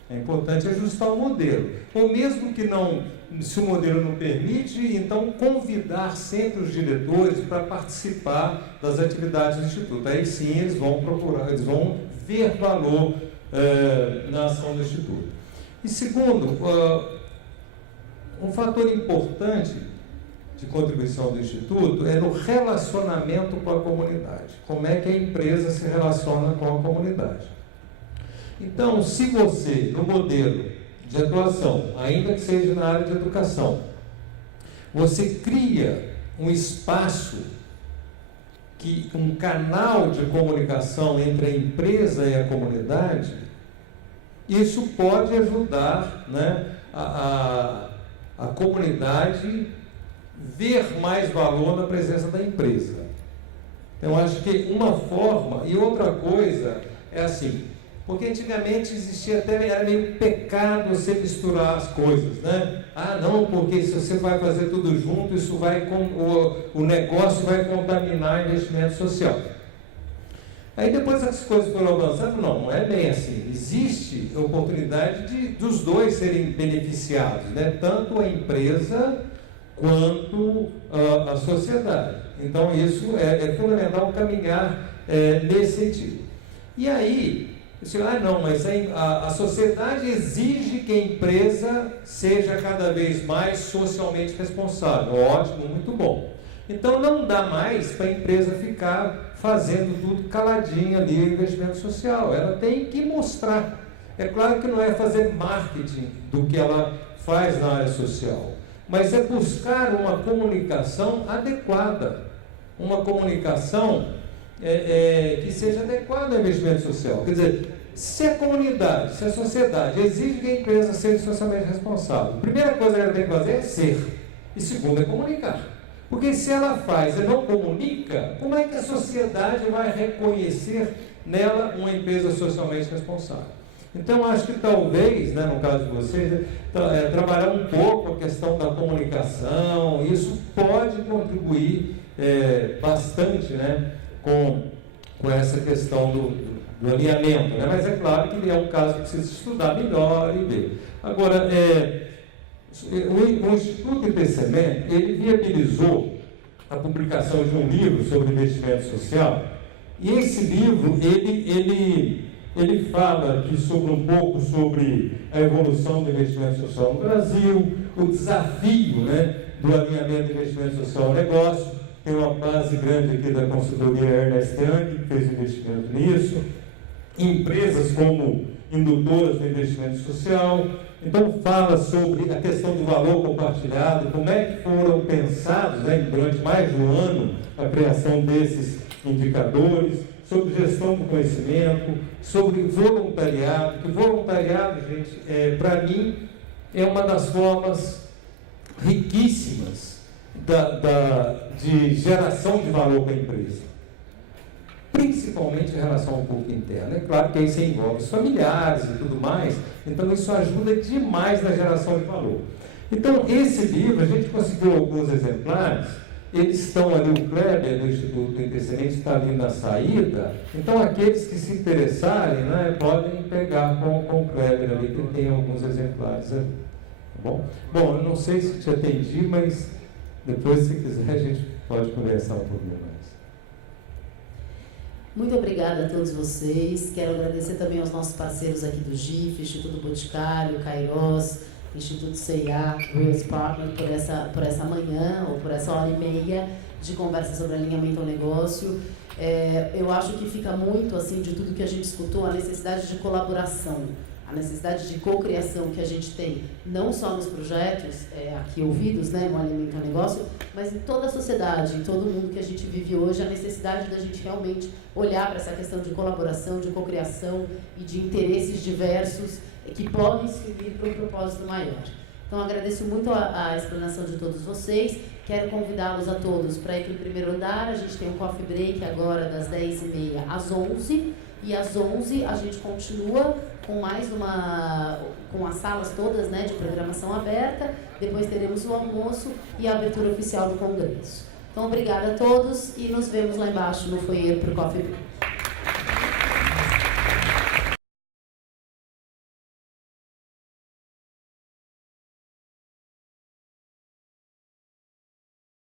é importante ajustar o modelo. Ou mesmo que não, se o modelo não permite, então convidar sempre os diretores para participar das atividades do Instituto. Aí sim eles vão procurar, eles vão ver valor na ação do Instituto. E segundo, um fator importante de contribuição do Instituto é no relacionamento com a comunidade. Como é que a empresa se relaciona com a comunidade. Então, se você, no modelo de atuação, ainda que seja na área de educação, você cria um espaço, um canal de comunicação entre a empresa e a comunidade, isso pode ajudar, né, a comunidade ver mais valor na presença da empresa. Então, acho que uma forma, e outra coisa é assim, porque antigamente existia até, era meio pecado você misturar as coisas, né? Ah, não, porque se você vai fazer tudo junto, isso vai, o negócio vai contaminar investimento social. Aí depois as coisas foram avançando, não é bem assim. Existe a oportunidade dos dois serem beneficiados, né? Tanto a empresa quanto a sociedade. Então isso é fundamental caminhar nesse sentido. E aí, não, mas a sociedade exige que a empresa seja cada vez mais socialmente responsável. Ótimo, muito bom. Então não dá mais para a empresa ficar fazendo tudo caladinha ali, o investimento social. Ela tem que mostrar. É claro que não é fazer marketing do que ela faz na área social, mas é buscar uma comunicação adequada, uma comunicação que seja adequada ao investimento social. Quer dizer, se a comunidade, se a sociedade exige que a empresa seja socialmente responsável, a primeira coisa que ela tem que fazer é ser, e segundo é comunicar. Porque se ela faz e não comunica, como é que a sociedade vai reconhecer nela uma empresa socialmente responsável? Então, acho que talvez, né, no caso de vocês, trabalhar um pouco a questão da comunicação, isso pode contribuir bastante, né, com essa questão do alinhamento. Né? Mas é claro que é um caso que precisa estudar melhor e ver. Agora, o Instituto IPCME, ele viabilizou a publicação de um livro sobre investimento social, e esse livro, ele fala aqui um pouco sobre a evolução do investimento social no Brasil, o desafio, né, do alinhamento do investimento social ao negócio. Tem uma base grande aqui da consultoria Ernest Young, que fez investimento nisso, empresas como indutoras do investimento social. Então fala sobre a questão do valor compartilhado, como é que foram pensados, né, durante mais de um ano a criação desses indicadores, sobre gestão do conhecimento, sobre voluntariado, que voluntariado, gente, para mim, é uma das formas riquíssimas de geração de valor para a empresa. Principalmente em relação ao público interno. É claro que aí você envolve os familiares e tudo mais, então isso ajuda demais na geração de valor. Então, esse livro, a gente conseguiu alguns exemplares, eles estão ali, o Kleber do Instituto IPCME está ali na saída, então aqueles que se interessarem, né, podem pegar com o Kleber ali, que tem alguns exemplares ali. Tá bom? Bom, eu não sei se te atendi, mas depois, se quiser, a gente pode conversar um pouquinho mais. Muito obrigada a todos vocês. Quero agradecer também aos nossos parceiros aqui do GIF, Instituto Boticário, Kairos, Instituto CIA, Reals Partner, por essa manhã, ou por essa hora e meia de conversa sobre alinhamento ao negócio. Eu acho que fica muito, assim, de tudo que a gente escutou, a necessidade de colaboração. a necessidade de cocriação que a gente tem, não só nos projetos aqui ouvidos, né, no Alimento ao Negócio, mas em toda a sociedade, em todo mundo que a gente vive hoje, a necessidade da gente realmente olhar para essa questão de colaboração, de cocriação e de interesses diversos que podem servir para um propósito maior. Então, agradeço muito a explanação de todos vocês. Quero convidá-los a todos para ir para o primeiro andar. A gente tem um coffee break agora das 10h30 às 11h. E às 11h a gente continua com com as salas todas, né, de programação aberta. Depois teremos o almoço e a abertura oficial do Congresso. Então, obrigada a todos e nos vemos lá embaixo no foyer para o coffee break.